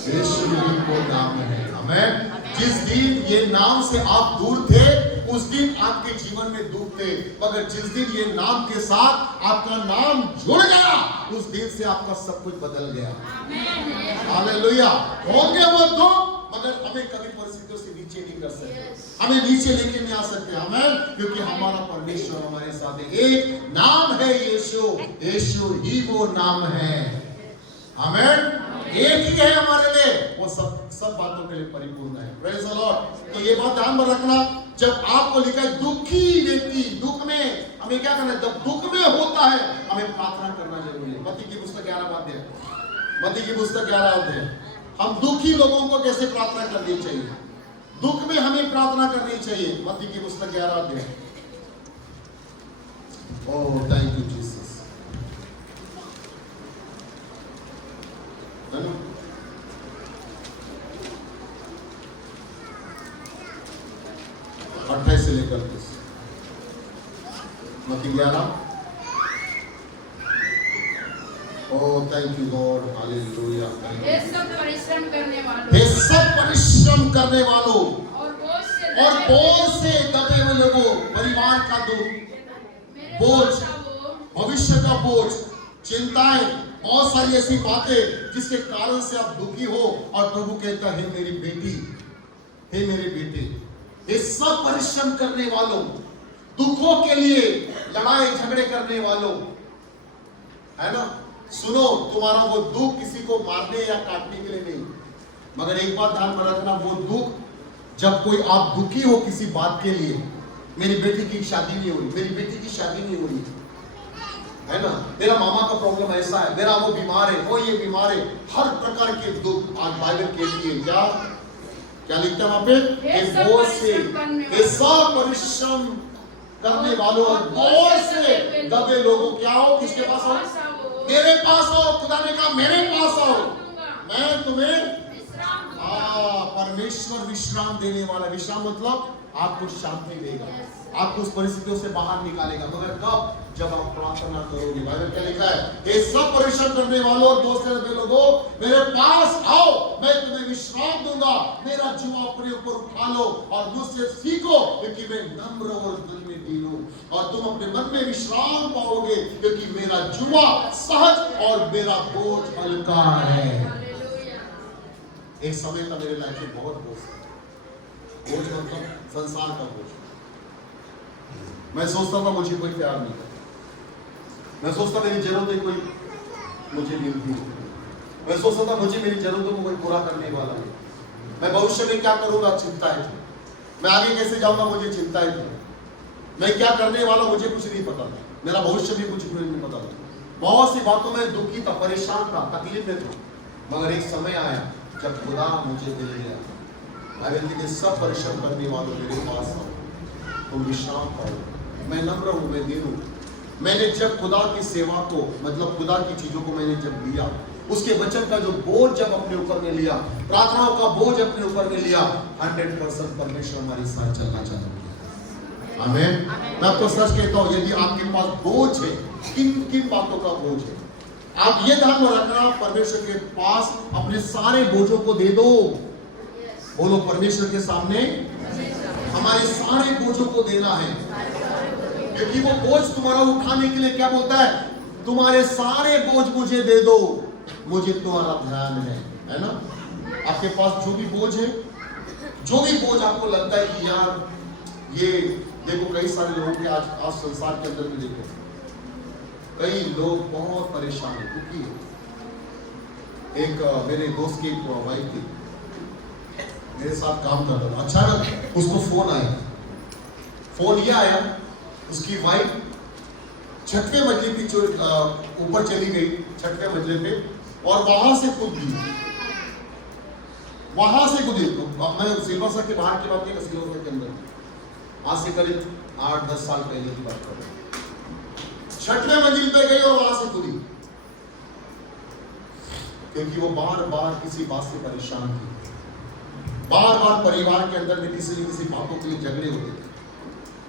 यीशु ही वो नाम है। आमीन। जिस दिन ये नाम से आप दूर थे, उस दिन आपके जीवन में दुख थे, मगर जिस दिन ये नाम के साथ आपका नाम जुड़ गया, उस दिन से आपका सब कुछ बदल गया। हालेलुया। होंगे वो दुख, मगर हमें कभी परिस्थितियों से नीचे नहीं कर सकते, हमें नीचे लेके नहीं आ सकते। आमीन। क्योंकि हमारा परमेश्वर हमारे साथ है। एक नाम है यीशु, यीशु ही वो नाम है। आमीन। एक ही है हमारे लिए, वो सब बातों के लिए परिपूर्ण है। Praise the Lord. तो ये बात ध्यान में रखना, जब आपको लिखा है दुखी व्यक्ति, दुख में हमें क्या करना है? जब दुख में होता है हमें प्रार्थना करना जरूरी है। मत्ती की पुस्तक 11 अध्याय, मत्ती की पुस्तक 11 अध्याय। हम दुखी लोगों को कैसे प्रार्थना करनी चाहिए? दुख में हमें प्रार्थना करनी चाहिए। मत्ती की पुस्तक 11 अध्याय। Oh thank you Jesus. 28 से लेकर 30। मत्ती 11। Oh thank you God, hallelujah. ये सब परिश्रम करने वालों, हे सब परिश्रम करने वालों और बोझ से दबे हुए लोगों, परिवार का दुख, बोझ, भविष्य का बोझ, चिंताएं, बहुत सारी ऐसी बातें जिसके कारण से आप दुखी हो, और प्रभु कहता है मेरी बेटी, हे मेरे बेटे, ये सब परिश्रम करने वालों, दुखों के लिए लड़ाई झगड़े करने वालों, है ना? सुनो, तुम्हारा वो दुख किसी को मारने या काटने के लिए नहीं, मगर एक बात ध्यान में रखना, वो दुख जब कोई आप दुखी हो किसी बात के लिए, मेरी बेटी की शादी नहीं हो रही, मेरी बेटी की शादी नहीं हो रही, है ना, मेरा मामा का प्रॉब्लम ऐसा है, मेरा वो बीमार है, वो ये बीमार है, हर प्रकार के दुख आज बाइबल के लिए क्या लिखता है वहां पे? बोझ से, ये सब परिश्रम करने वालों और बोझ से दबे लोगों, क्या हो? किसके पास आओ? मेरे पास आओ। खुदा ने कहा मेरे पास आओ, मैं तुम्हें परमेश्वर विश्राम देने वाला। विश्राम मतलब आपको शांति देगा, आपको उस परिस्थितियों से बाहर निकालेगा, मगर कब? जब आप प्रार्थना करोगे। बाइबल क्या लिखा है? ये सब परिश्रम करने वालों और बोझ से दबे लोगों, मेरे पास आओ, मैं तुम्हें विश्राम दूंगा। मेरा जुआ अपने ऊपर उठा लो और मुझसे सीखो, क्योंकि मैं नम्र और दिल में दीन हूं, और तुम अपने मन में विश्राम पाओगे, क्योंकि मेरा जुआ सहज और मेरा बोझ हल्का है। एक समय था मेरे लाइफ में बहुत बोझ मतलब संसार का बोझ। मैं सोचता था मुझे कोई प्यार नहीं करता, मैं सोचता मेरी जरूरतें कोई मुझे मिलती नहीं, मैं सोचता था मुझे मेरी जरूरतों को कोई पूरा करने वाला नहीं, मैं भविष्य में क्या करूंगा चिंताएं थी, मैं आगे कैसे जाऊंगा मुझे चिंताएं थी, मैं क्या करने वाला मुझे कुछ नहीं पता था, मेरा भविष्य भी कुछ नहीं पता था, बहुत सी बातों में दुखी था, परेशान था, तकलीफ में था, मगर एक समय आया जब खुदा मुझे मिल गया। बाइबल कहती है सब परिश्रम करने वालों मेरे पास आओ, तुम विश्राम पाओ। मैं नम्र हूं, मैं दीन हूं। मैंने जब खुदा की सेवा को, मतलब खुदा की चीजों को मैंने जब लिया, उसके वचन का जो बोझ जब अपने ऊपर में लिया, प्रार्थनाओं का बोझ अपने ऊपर में लिया, 100% परमेश्वर हमारे साथ चलना चाहता है। आमीन। मैं आपको सच कहता हूं, यदि आपके पास बोझ है, किन बातों का बोझ है, आप ये ध्यान में रखना, परमेश्वर के पास अपने सारे बोझों को दे दो। बोलो, परमेश्वर के सामने हमारे सारे बोझों को देना है, क्योंकि वो बोझ तुम्हारा उठाने के लिए क्या बोलता है? तुम्हारे सारे बोझ मुझे दे दो, मुझे तुम्हारा ध्यान है ना? आपके पास जो भी बोझ है, जो भी बोझ आपको लगता है कि यार ये देखो, कई सारे लोगों के आज संसार के अंदर में देखो, कई लोग बहुत परेशान है, दुखी है। एक मेरे दोस्त की वाइफ थी, मेरे साथ काम करता था, अचानक उसको फोन आया। फोन ये आया, उसकी वाइफ 6वें मंजिल पे ऊपर चली गई, 6वें मंजिल पे, और वहां से कूद दी, वहां से कूदी। मैं सिल्वर के बाहर की बात नहीं, सिल्वर के अंदर, आज से करीब 8-10 साल पहले की बात कर रहा हूं। 6वें मंजिल पे गई और वहां से कूदी, क्योंकि वो बार बार किसी बात से परेशान थी, बार बार परिवार के अंदर में किसी न किसी बातों के लिए झगड़े होते थे,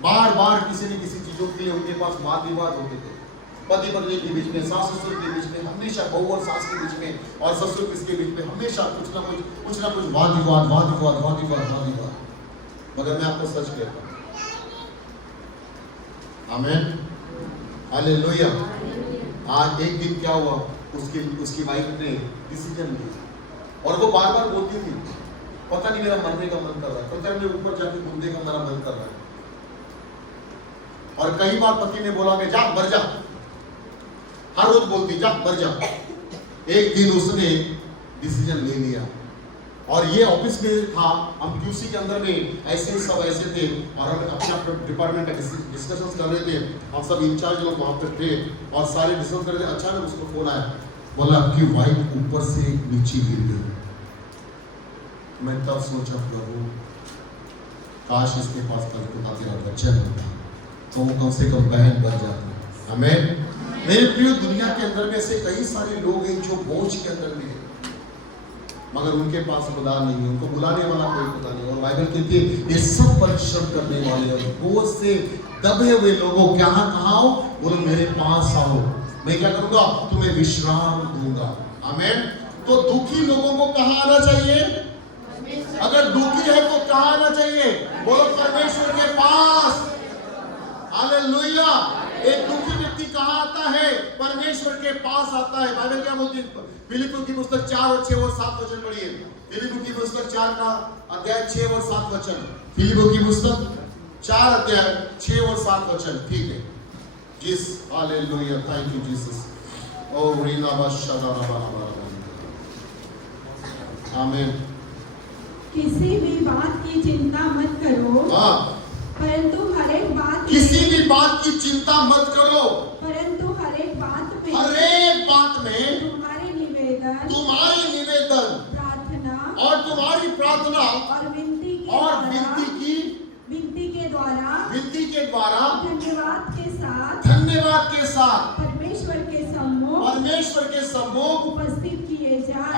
बार बार किसी न किसी चीजों के लिए उनके पास वाद विवाद होते थे, पति पत्नी के बीच में, सास ससुर के बीच में, हमेशा बहू और सास के बीच में, और ससुर किसके बीच में, हमेशा कुछ ना कुछ वाद विवाद। मगर मैं आपको सच कहता हूं, आमीन, हालेलुया। आज एक दिन क्या हुआ, उसकी वाइफ ने डिसीजन लिया और वो बार बार बोलती थी, पता नहीं मेरा मरने का मन कर रहा है, पता नहीं मेरे ऊपर जाके घूमने का मेरा मन कर रहा है। और कई बार पति ने बोला कि जा मर जा, हर रोज बोलती जा मर जा। एक दिन उसने डिसीजन ले लिया, और ये ऑफिस में था, हम क्यूसी के अंदर में ऐसे सब ऐसे थे, और हम अपने डिपार्टमेंट का डिस्कशंस कर रहे थे, हम सब इंचार्ज लोग वहाँ पे थे और सारे डिस्कस कर रहे थे। अचानक उसको फोन आया, बोला आपकी वाइफ ऊपर से नीचे गिर गई। मैं तब सोचा, प्रभु काश इसके पास कल को तेरा बच्चा होता तो वो कम से कम बहन बन जाती। आमीन। मेरे प्रिय, दुनिया के अंदर में से कई सारे लोग हैं जो बोझ के अंदर में है, मगर उनके पास खुदा नहीं है, उनको बुलाने वाला कोई खुदा नहीं। और बाइबल कहती है ये सब परिश्रम करने वाले और बोझ से दबे हुए लोगों कहाँ आओ, बोलो मेरे पास आओ, मैं क्या करूंगा, तुम्हें विश्राम दूंगा। आमीन। तो दुखी लोगों को कहाँ आना चाहिए? अगर दुखी है तो कहाँ आना चाहिए? बोलो परमेश्वर के पास। हालेलुया। एक दुखी व्यक्ति कहाँ आता है? परमेश्वर के पास आता है। बाइबल क्या बोलती है? फिलिपियों की पुस्तक 4 और 6 और 7 वचन पढ़िए। फिलिपियों की पुस्तक 4 का अध्याय 6 और 7 वचन। फिलिपियों की पुस्तक 4 अध्याय 6 और 7 वचन। ठीक है जीस, हालेलुया, थैंक यू जीसस। ओ रीना बाशादा, आमीन। किसी भी बात की चिंता मत करो, हाँ, परंतु हर एक बात, किसी भी बात की चिंता मत करो, परंतु हर एक बात में तुम्हारी निवेदन, प्रार्थना और तुम्हारी प्रार्थना और विनती के द्वारा धन्यवाद के साथ परमेश्वर के सम्मुख उपस्थित किए जाए।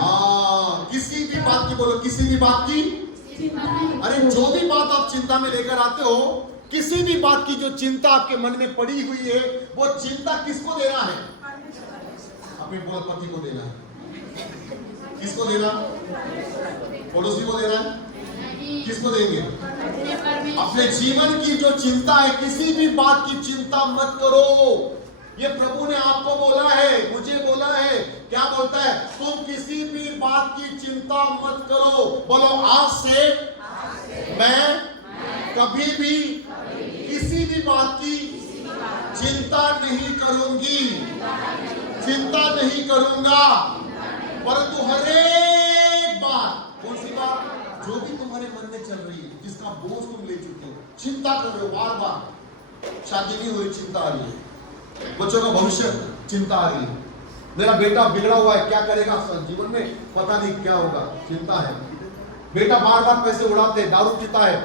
किसी भी बात की, बोलो किसी भी बात की चिंता। अरे जो भी बात आप चिंता में लेकर आते हो, किसी भी बात की जो चिंता आपके मन में पड़ी हुई है, वो चिंता किसको देना है? अपने पति को देना है। किसको देना? पड़ोसी को देना है? किसको देंगे? अपने जीवन की जो चिंता है, किसी भी बात की चिंता मत करो। ये प्रभु ने आपको बोला है, मुझे बोला है। क्या बोलता है? तुम किसी भी बात की चिंता मत करो। बोलो आज से मैं कभी भी किसी भी बात की चिंता नहीं करूंगी, चिंता नहीं करूंगा, परंतु हर एक बात, कौन सी बात? जो भी तुम्हारे मन में चल रही है, जिसका बोझ तुम ले चुके हो, चिंता कर रहे हो बार बार। शादी नहीं हो रही, चिंता आ रही है। बच्चों का भविष्य, चिंता आ रही है। मेरा बेटा बिगड़ा हुआ है, क्या करेगा जीवन में, पता नहीं क्या होगा, चिंता है। बेटा बार बार पैसे उड़ाते हैं, दारू पीता है,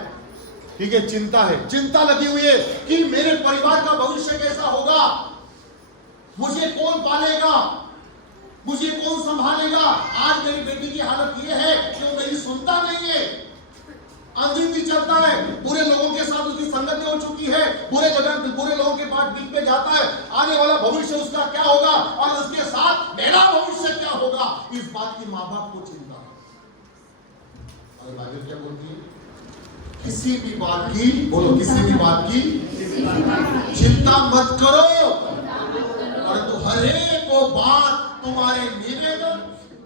ठीक है, चिंता है। चिंता लगी हुई है कि मेरे परिवार का भविष्य कैसा होगा, मुझे कौन पालेगा, मुझे कौन संभालेगा। आज मेरी बेटी की हालत यह है कि वो मेरी सुनता नहीं है, अंग्रेजी चलता है, बुरे लोगों के साथ उसकी संगति हो चुकी है, बुरे लोगों के पास बीच में जाता है। आने वाला भविष्य उसका क्या होगा और उसके साथ मेरा भविष्य क्या होगा, इस बात की माँ बाप को चिंता है। और बाइबल क्या बोलती है? किसी भी बात की, बोलो किसी भी बात की चिंता मत करो, परंतु हर एक वो बात तुम्हारे निवेदन,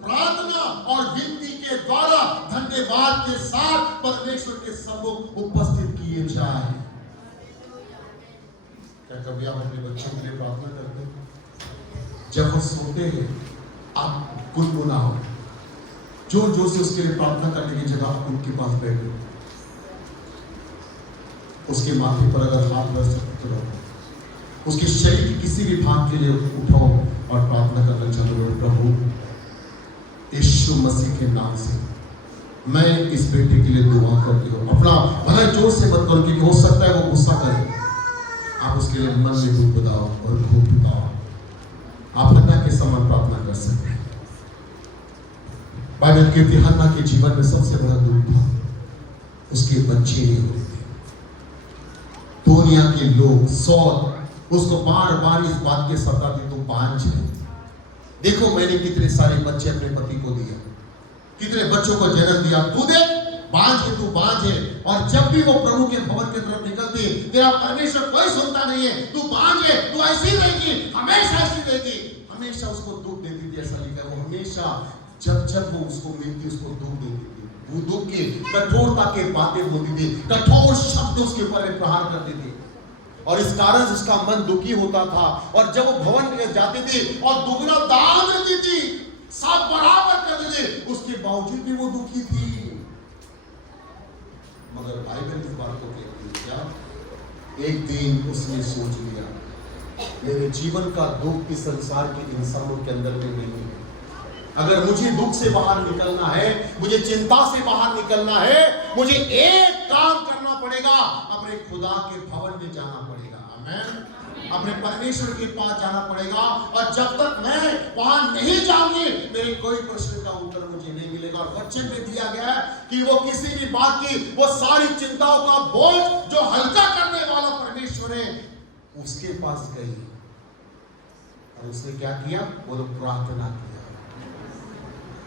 प्रार्थना और विनती के द्वारा धन्यवाद के साथ परमेश्वर के सम्मुख उपस्थित किए जाए। क्या कभी आप अपने बच्चों के लिए प्रार्थना करते हैं? जब वो सोते हैं आप गुनगुनाओ, जोर जोर से उसके लिए प्रार्थना करने की जगह आप उनके पास बैठो, उसके माथे पर अगर हाथ रख सकते हो, उसके शरीर की किसी भी भाग के लिए उठाओ और प्रार्थना करना चालू करो। प्रभु यीशु मसीह के नाम से मैं इस बेटे के लिए दुआ करती हूँ। अपना भला जोर से मत करो, क्योंकि हो सकता है वो गुस्सा करे। आप उसके लिए मन में दुख बताओ और खूब बताओ। आप हन्ना के समान प्रार्थना कर सकते हैं। बाइबल कहती है हन्ना के जीवन में सबसे बड़ा दुख था उसके बच्चे नहीं हुए थे। दुनिया के लोग 100 उसको बार बार इस बात के सताती, तू बांझ है। देखो मैंने कितने सारे बच्चे अपने पति को दिया, कितने बच्चों को जन्म दिया, तू देख बांझ है, तू बांझ है। और जब भी वो प्रभु के भवन की तरफ निकलती, तेरा परमेश्वर कोई सुनता नहीं है, तू बांझ है, तू ऐसी रहेगी, हमेशा ऐसी रहेगी। हमेशा उसको दुख देती थी, ऐसा लिखा है। वो हमेशा जब जब वो उसको मिलती, उसको दुख देती थी। वो दुख के कठोरता के बातें बोलती थी, कठोर शब्द उसके ऊपर प्रहार करती थी, और इस कारण उसका मन दुखी होता था। और जब वो भवन में जाती थी और दुगना दान देती थी, सब बराबर करते थे, उसके बावजूद भी वो दुखी थी। मगर बाइबल इस बात को कहती है क्या, एक दिन उसने सोच लिया, मेरे जीवन का दुख इस संसार के इंसानों के अंदर में नहीं है। अगर मुझे दुख से बाहर निकलना है, मुझे चिंता से बाहर निकलना है, मुझे एक काम करना पड़ेगा, अपने खुदा के भवन में जाना पड़ेगा। आमीन। अपने परमेश्वर के पास जाना पड़ेगा। और जब तक मैं वहां नहीं जाऊंगी, मेरे कोई प्रश्न का उत्तर मुझे नहीं मिलेगा। और वचन में दिया गया है कि वो किसी भी बात की, वो सारी चिंताओं का बोझ जो हल्का करने वाला परमेश्वर है, उसके पास गई। और उसने क्या किया, वो प्रार्थना किया।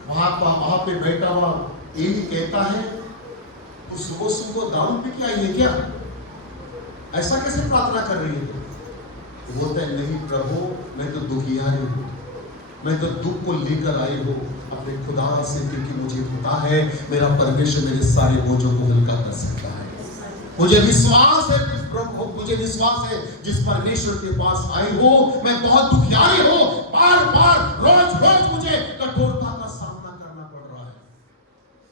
वहां पे बैठा हुआ एली कहता है, तू सुबह सुबह दारू पी के आई है क्या? ऐसा कैसे प्रार्थना कर रही है? वो बोलता है, नहीं प्रभु, मैं तो दुखियारी हूँ, मैं तो दुख को लेकर आई हूँ अपने खुदा से, क्योंकि मुझे पता है मेरा परमेश्वर मेरे सारे बोझों को हल्का कर सकता है। मुझे विश्वास है प्रभु, मुझे विश्वास है जिस परमेश्वर के पास आई हो, मैं बहुत दुखियारी हूँ, बार बार रोज रोज मुझे कठोरता का सामना करना पड़ रहा है।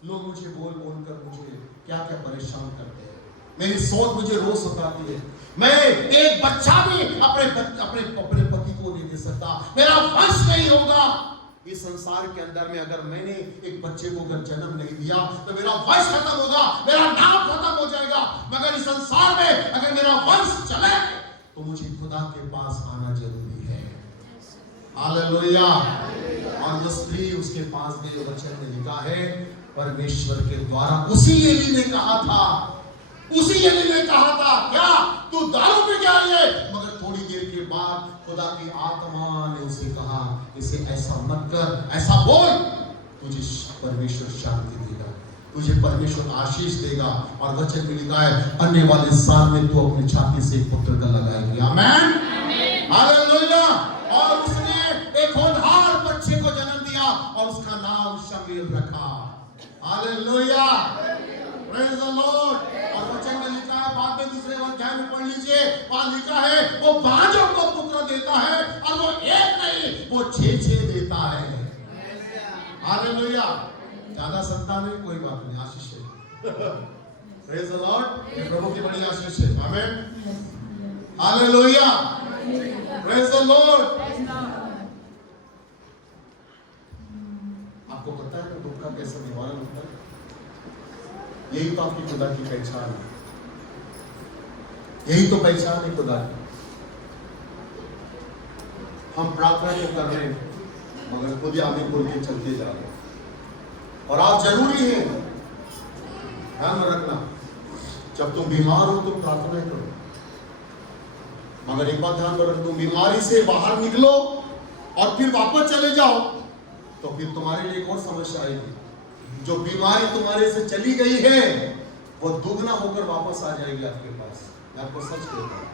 लोग मुझे बोल बोल कर मुझे क्या क्या परेशान करते हैं, मेरी सोच मुझे रोज सताती है। मैं एक बच्चा भी अपने पति को नहीं दे सकता, मेरा वंश नहीं होगा। इस संसार के अंदर में अगर मैंने एक बच्चे को अगर जन्म नहीं दिया तो मेरा वंश खत्म होगा, मेरा नाम खत्म हो जाएगा। मगर इस संसार में अगर मेरा वंश चले तो मुझे खुदा के पास आना जरूरी है। हालेलुया। और जो स्त्री उसके पास गई, वचन में लिखा है परमेश्वर के द्वारा उसी एली ने कहा था, उसी एली ने कहा था क्या, तू दारू पी के आई है? मगर थोड़ी देर के बाद खुदा की आत्मा ने उसे कहा, इसे ऐसा मत कर, ऐसा बोल, तुझे परमेश्वर शांति देगा, तुझे परमेश्वर आशीष देगा। और वचन में लिखा है आने वाले साल में तू अपनी छाती से एक पुत्र का लगाएगी। आमीन, हालेलुया। और उसने एक होनहार बच्चे को जन्म दिया और उसका नाम शमूएल रखा। Hallelujah, praise the Lord. और वचन में लिखा है, बाद में दूसरे अध्याय में पढ़ लीजिए, वहां लिखा है वो बाजों को पुत्र देता है, और वो एक नहीं, वो 6 देता है। हालेलुया। ज्यादा संतान नहीं, कोई बात नहीं, आशीष है। प्रेज द लॉर्ड, ये प्रभु की बड़ी आशीष है। आमीन, हालेलुया, प्रेज द लॉर्ड। आपको पता है दुख का कैसा निवारण होता है? यही तो आपकी खुदा की पहचान है, यही तो पहचान है खुदा की। हम प्रार्थना तो कर रहे हैं, मगर खुद ही आगे खोल के चलते जा रहे हैं। और आप जरूरी है ध्यान रखना, जब तुम बीमार हो तो प्रार्थना करो, मगर एक बात ध्यान रखो, तुम बीमारी से बाहर निकलो और फिर वापस चले जाओ तो फिर तुम्हारे लिए एक और समस्या आएगी। जो बीमारी तुम्हारे से चली गई है वो दुगना होकर वापस आ जाएगी आपके पास। मैं आपको सच कहता हूं,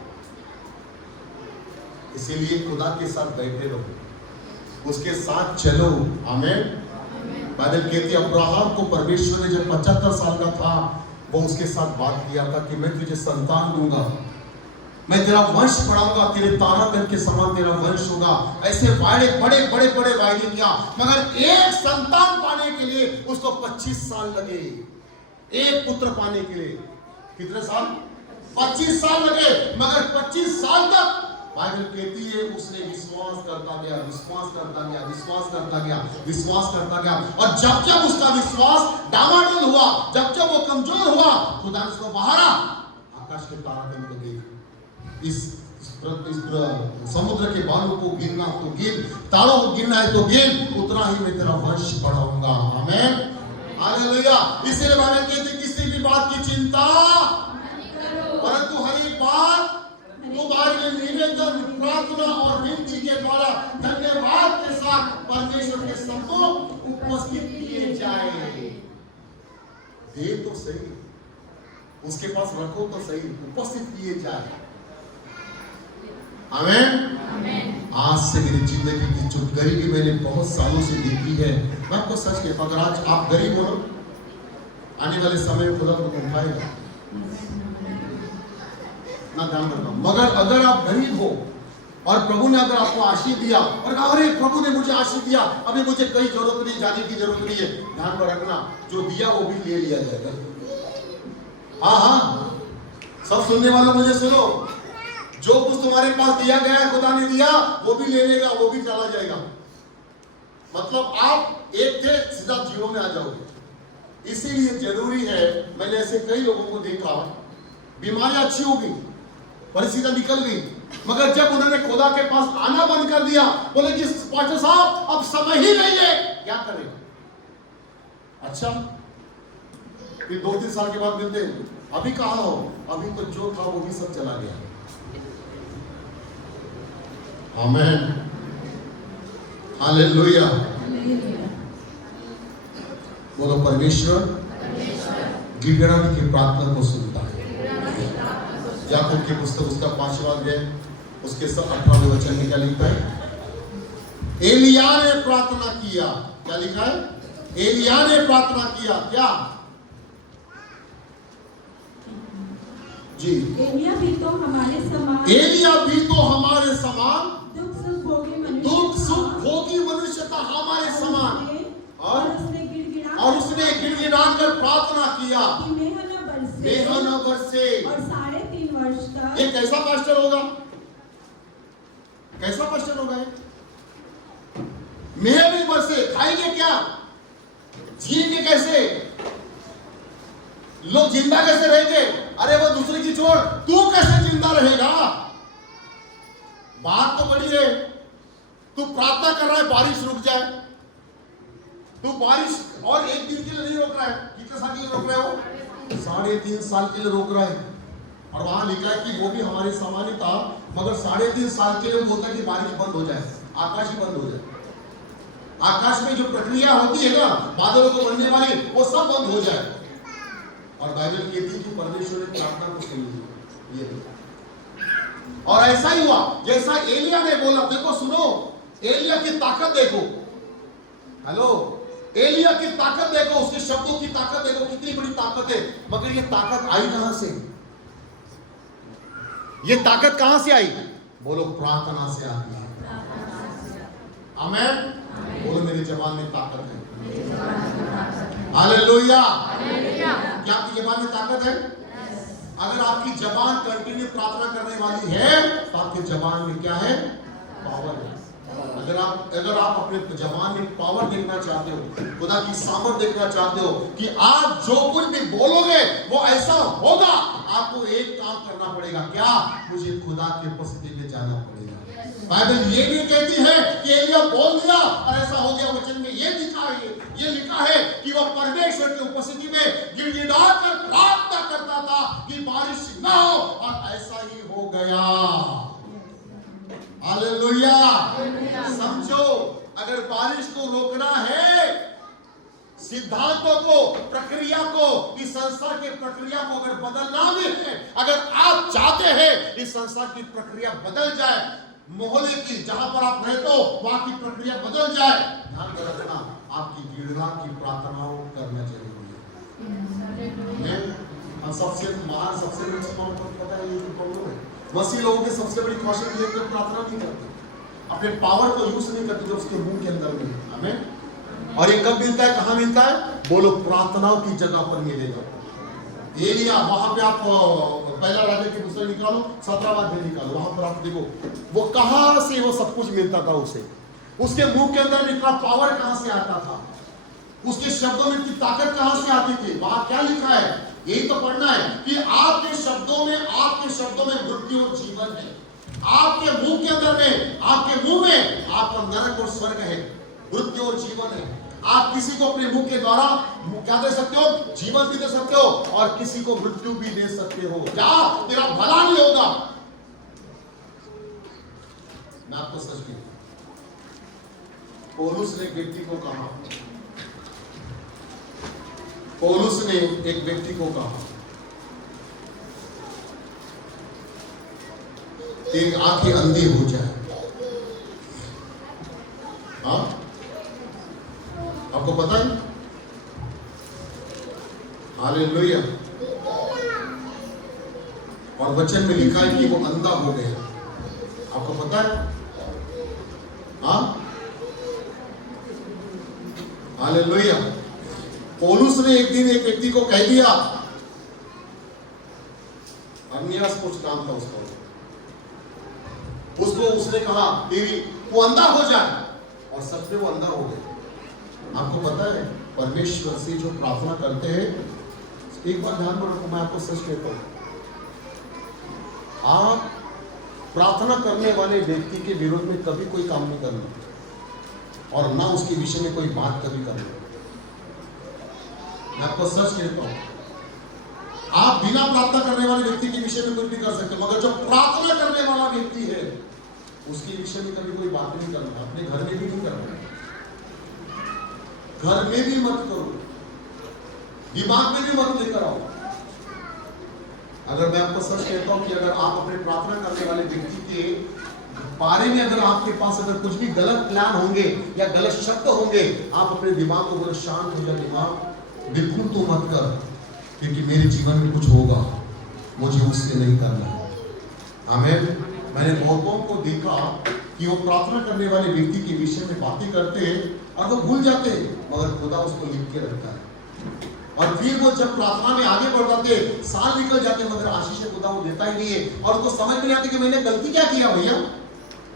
इसीलिए खुदा के साथ बैठे रहो, उसके साथ चलो। आमीन। बाइबल कहती है अब्राहम को परमेश्वर ने जब 75 साल का था, वो उसके साथ बात किया था कि मैं तुझे संतान दूंगा, मैं तेरा वंश बढ़ाऊंगा, तेरे तारागण के समान तेरा वंश होगा। ऐसे वायदे बड़े बड़े बड़े वायदे किया, मगर एक संतान पाने के लिए उसको 25 साल लगे। एक पुत्र पाने के लिए कितने साल? 25 साल लगे। मगर 25 साल तक बाइबल कहती है उसने विश्वास करता गया, विश्वास करता गया, विश्वास करता गया, विश्वास करता गया। और जब जब उसका विश्वास डामाडोल हुआ, जब जब वो कमजोर हुआ, खुदा ने उसको बहारा, आकाश के तारागण को देख, इस समुद्र के बालू को गिनना तो गिन, तारों को गिनना है तो गिन, उतना ही मैं तेरा वंश बढ़ाऊंगा। आमीन, हालेलुया। इसलिए बाइबल कहती है किसी भी बात की चिंता, परंतु हर एक बात तुम्हारे लिए निवेदन परमेश्वर के सम्मुख उपस्थित किए जाए। दे तो सही, उसके पास रखो तो सही, उपस्थित किए जाए। आमीन। आज से मेरी जिंदगी की जो गरीबी मैंने बहुत सालों से देखी है, मैं आपको सच कहता हूं, अगर आज आप गरीब हो, आने वाले समय में खुदा को उठाएगा ना, ध्यान रखना। मगर अगर आप गरीब हो और प्रभु ने अगर आपको आशीष दिया और कहा अरे प्रभु ने मुझे आशीष दिया, अभी मुझे कहीं जरूरत नहीं, जाने की जरूरत नहीं है, ध्यान में रखना, जो दिया वो भी ले लिया जाएगा। हाँ हाँ, सब सुनने वालों मुझे सुनो, जो कुछ तुम्हारे पास दिया गया है, खुदा ने दिया, वो भी ले लेगा, वो भी चला जाएगा। मतलब आप एक थे, सीधा जीरो में आ जाओगे। इसीलिए जरूरी है, मैंने ऐसे कई लोगों को देखा, बीमारियां अच्छी हो गई, परिस्थितियां निकल गई, मगर जब उन्होंने खुदा के पास आना बंद कर दिया, बोले कि पास्टर साहब अब समय ही नहीं है, क्या करें? अच्छा, फिर 2-3 साल के बाद मिलते, अभी कहाँ हो? अभी तो जो था वो भी सब चला गया। आमीन, हालेलुया। बोलो परमेश्वर गिड़गिड़ाने की प्रार्थना को सुनता है। याकूब की पुस्तक उसका 5वां अध्याय उसके 18वें वचन में क्या लिखा है? एलिया ने प्रार्थना किया, क्या लिखा है? एलिया ने प्रार्थना किया, क्या जी? एलिया भी तो हमारे समान, एलिया भी तो हमारे समान दुख सुख भोगी मनुष्य था, हमारे समान, और उसने गिड़गिड़ा कर प्रार्थना किया कि मेघ न बरसे, और 3.5 वर्ष तक। ये कैसा पास्टर होगा? कैसा पास्टर होगा? मेघ नहीं बरसे, खाएंगे क्या? जिएंगे कैसे? लोग जिंदा कैसे रहेंगे? अरे वो दूसरे की छोड़, तू कैसे जिंदा रहेगा? बात तो बड़ी है। तू प्रार्थना कर रहा है बारिश रुक जाए, तू बारिश और एक दिन के लिए नहीं रोक रहा है, कितने साल के लिए रोक रहे हो? 3.5 साल के लिए रोक रहा है। और वहां लिखा है कि वो भी हमारे समान ही था, मगर 3.5 साल के लिए बोलता है कि बारिश बंद हो जाए, आकाश ही बंद हो जाए। आकाश में जो प्रक्रिया होती है ना, बादलों को बनने वाली, वो सब बंद हो जाए। और बाइबल कहती है कि परमेश्वर ने प्रार्थना को सुन लिया। ये और ऐसा ही हुआ जैसा एलिया ने बोला। देखो सुनो, एलिया की ताकत देखो, हेलो, एलिया की ताकत देखो, उसके शब्दों की ताकत देखो, कितनी बड़ी ताकत है। मगर ये ताकत आई कहां से? ये ताकत कहां से आई? बोलो प्रार्थना से आती है। आमीन। बोलो मेरी जबान में ताकत है। हालेलुया। क्या आपकी जबान में ताकत है? अगर आपकी जबान कंटिन्यू प्रार्थना करने वाली है तो आपकी जबान में क्या है? पावर है। अगर आप अपने जबान में पावर देखना चाहते हो, खुदा की सामर्थ देखना चाहते हो कि आप जो कुछ भी बोलोगे वो ऐसा होगा, आपको एक काम करना पड़ेगा। क्या? मुझे खुदा की उपस्थिति में जाना पड़ेगा। बाइबल ये भी कहती है कि एलिया बोल दिया और ऐसा हो गया। वचन में ये लिखा है कि वह परमेश्वर की उपस्थिति में गिड़गिड़ाकर प्रार्थना करता था कि बारिश ना हो, और ऐसा ही हो गया। हालेलुया। समझो, अगर बारिश को रोकना है, सिद्धांतों को, प्रक्रिया को, इस संसार की प्रक्रिया को अगर बदलना भी है, अगर आप चाहते हैं इस संसार की प्रक्रिया बदल जाए, मोहल्ले की जहां पर आप रहते हो वहां की प्रक्रिया बदल जाए, ध्यान रखना, आपकी गिड़गिड़ा की प्रार्थनाओं करना जरूरी है। सबसे महान, सबसे बड़ी पता है ये प्रॉब्लम है, मसीह लोगों के सबसे बड़ी कौशल ये प्रार्थना नहीं करते, अपने पावर को यूज नहीं करते जो उसके मुंह के अंदर में। हमें और ये कब मिलता है, कहां मिलता है? बोलो प्रार्थनाओं की जगह पर मिलेगा। एलिया, वहां पे आप पहला राजा की पुस्तक निकालो, 17वां अध्याय निकालो, वहां पर आप देखो वो कहां से वो सब कुछ मिलता था उसे, उसके मुंह के अंदर इतना पावर कहां से आता था, उसके शब्दों में इतनी ताकत कहां से आती थी। वहां क्या लिखा है? यही तो पढ़ना है कि आपके शब्दों में मृत्यु और जीवन है। आपके मुंह के अंदर में, आपके मुंह में आपका नरक और स्वर्ग है, मृत्यु और जीवन है। आप किसी को अपने मुंह के द्वारा क्या दे सकते हो? जीवन भी दे सकते हो और किसी को मृत्यु भी दे सकते हो। क्या तेरा भला नहीं होगा? मैं आपको सच कहूं, पौलुस ने एक व्यक्ति को कहा, पौलुस ने एक व्यक्ति को कहा, तेरी आंखें अंधी हो जाए। हाँ, आपको पता है? हालेलुया। और वचन में लिखा है कि वो अंधा हो गया। आपको पता है? हाँ, हालेलुया। पौलुस ने एक दिन एक व्यक्ति को कह दिया, अन्यास कुछ काम था उसको उसने कहा तेरी वो अंधा हो जाए, और सच में वो अंधा हो गया। आपको पता है परमेश्वर से जो प्रार्थना करते हैं, एक बार ध्यान में रखो, मैं आपको सच कहता हूं, आप प्रार्थना करने वाले व्यक्ति के विरोध में कभी कोई काम नहीं करना, और ना उसके विषय में कोई बात कभी करना। मैं आपको सच कहता हूं, आप बिना प्रार्थना करने वाले व्यक्ति के विषय में कुछ भी कर सकते, मगर जो प्रार्थना करने वाला व्यक्ति है उसके विषय में कभी कोई बात नहीं करना। अपने घर में भी नहीं करना, घर में भी मत करो, दिमाग में भी मत लेकर आओ। अगर मैं आपको सच कहता हूं कि अगर आप अपने प्रार्थना करने वाले व्यक्ति के बारे में अगर आपके पास अगर कुछ भी गलत प्लान होंगे या गलत शब्द होंगे, आप अपने दिमाग को बोलो शांत हो जाए, दिमाग बिल्कुल तो मत कर, क्योंकि मेरे जीवन में कुछ होगा, मुझे उससे नहीं करना है। आमीन। मैंने बहुतों को देखा कि वो प्रार्थना करने वाले व्यक्ति के विषय में बातें करते हैं और वो भूल जाते हैं, मगर खुदा उसको लिख के रखता है। और फिर वो जब प्रार्थना में आगे बढ़ जाते, साल निकल जाते, मगर आशीष खुदा वो देता ही नहीं है, और उसको समझ में नहीं आती कि मैंने गलती क्या किया भैया,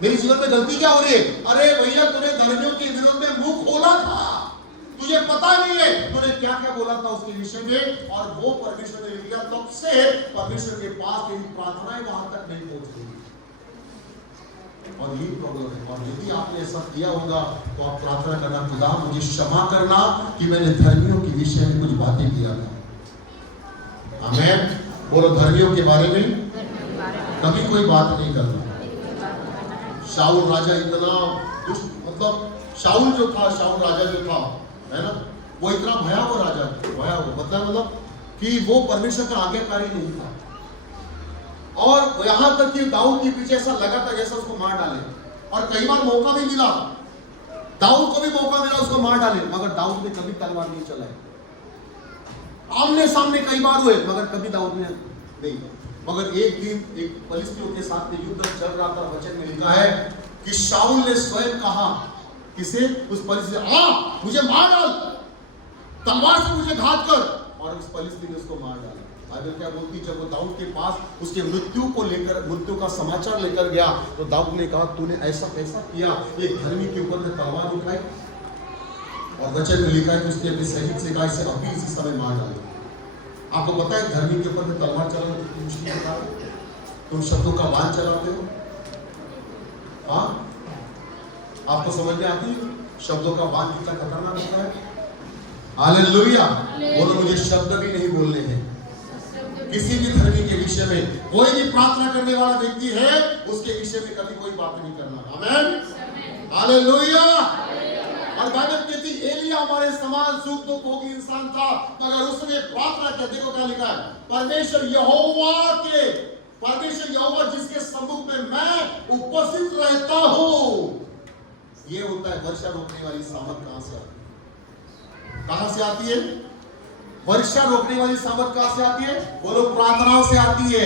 मेरे जीवन में गलती क्या हो रही है। अरे भैया तूने धर्मियों के विरोध में मुंह खोला था, तुझे पता नहीं है तूने क्या क्या बोला था उसके विषय में, और वो परमेश्वर ने लिख दिया। तब से परमेश्वर के पास तेरी प्रार्थनाएं वहां तक नहीं पहुंच गई, और यही प्रॉब्लम है। और यदि आपने ऐसा किया होगा तो आप प्रार्थना करना, खुदा मुझे क्षमा करना कि मैंने धर्मियों के विषय में कुछ बातें किया था। आमीन। बोलो धर्मियों के बारे में कभी कोई बात नहीं करना। शाऊल राजा इतना दुष्ट, मतलब शाऊल जो था, शाऊल राजा जो था, है ना, वो इतना भयावह राजा, भयावह मतलब कि वो परमेश्वर का आज्ञाकारी नहीं था, और यहां तक कि दाऊद के पीछे ऐसा लगा था जैसा उसको मार डाले, और कई बार मौका भी मिला, दाऊद को भी मौका मिला उसको मार डाले, मगर दाऊद ने कभी तलवार नहीं चलाई। आमने सामने कई बार हुए, मगर कभी दाऊद ने नहीं। मगर एक दिन एक फिलिस्तीनियों के साथ युद्ध चल रहा था, वचन में लिखा है कि शाऊल ने स्वयं कहा, किसे, उस फिलिस्तीनी, आ मुझे मार डाल, तलवार से मुझे घात कर, और उस फिलिस्तीनी ने उसको मार डाला। बाइबल क्या बोलती, जब वो दाऊद के पास उसके मृत्यु को लेकर, मृत्यु का समाचार लेकर गया, तो दाऊद ने कहा तूने ऐसा कैसा किया, एक धर्मी के ऊपर में तलवार उठाई, और वचन में लिखा है कि उसने अपने सैनिक से कहा इसे अभी इसी समय मार डालो। आपको पता है धर्मी के ऊपर में तलवार चलाना कितनी मुश्किल होता है, तुम शब्दों का बाण चलाते हो। हाँ, आपको समझ में आती है शब्दों का बाण कितना खतरनाक होता है। हालेलुया। बोलो मुझे शब्द भी नहीं बोलने हैं किसी भी धर्मी के विषय में। कोई भी प्रार्थना करने वाला व्यक्ति है उसके विषय में कभी कोई बात नहीं करना। आमीन। हालेलुया। और बाइबल कहती एलिया हमारे समान सुख दुख भोगी इंसान था, मगर उसने प्रार्थना की। देखो क्या लिखा है, परमेश्वर यहोवा जिसके सम्मुख में मैं उपस्थित रहता हूं। ये होता है वर्षा रोकने वाली सामर्थ। कहां से आती है वर्षा रोकने वाली सामर्थ? कहां से आती है? बोलो प्रार्थनाओं से आती है,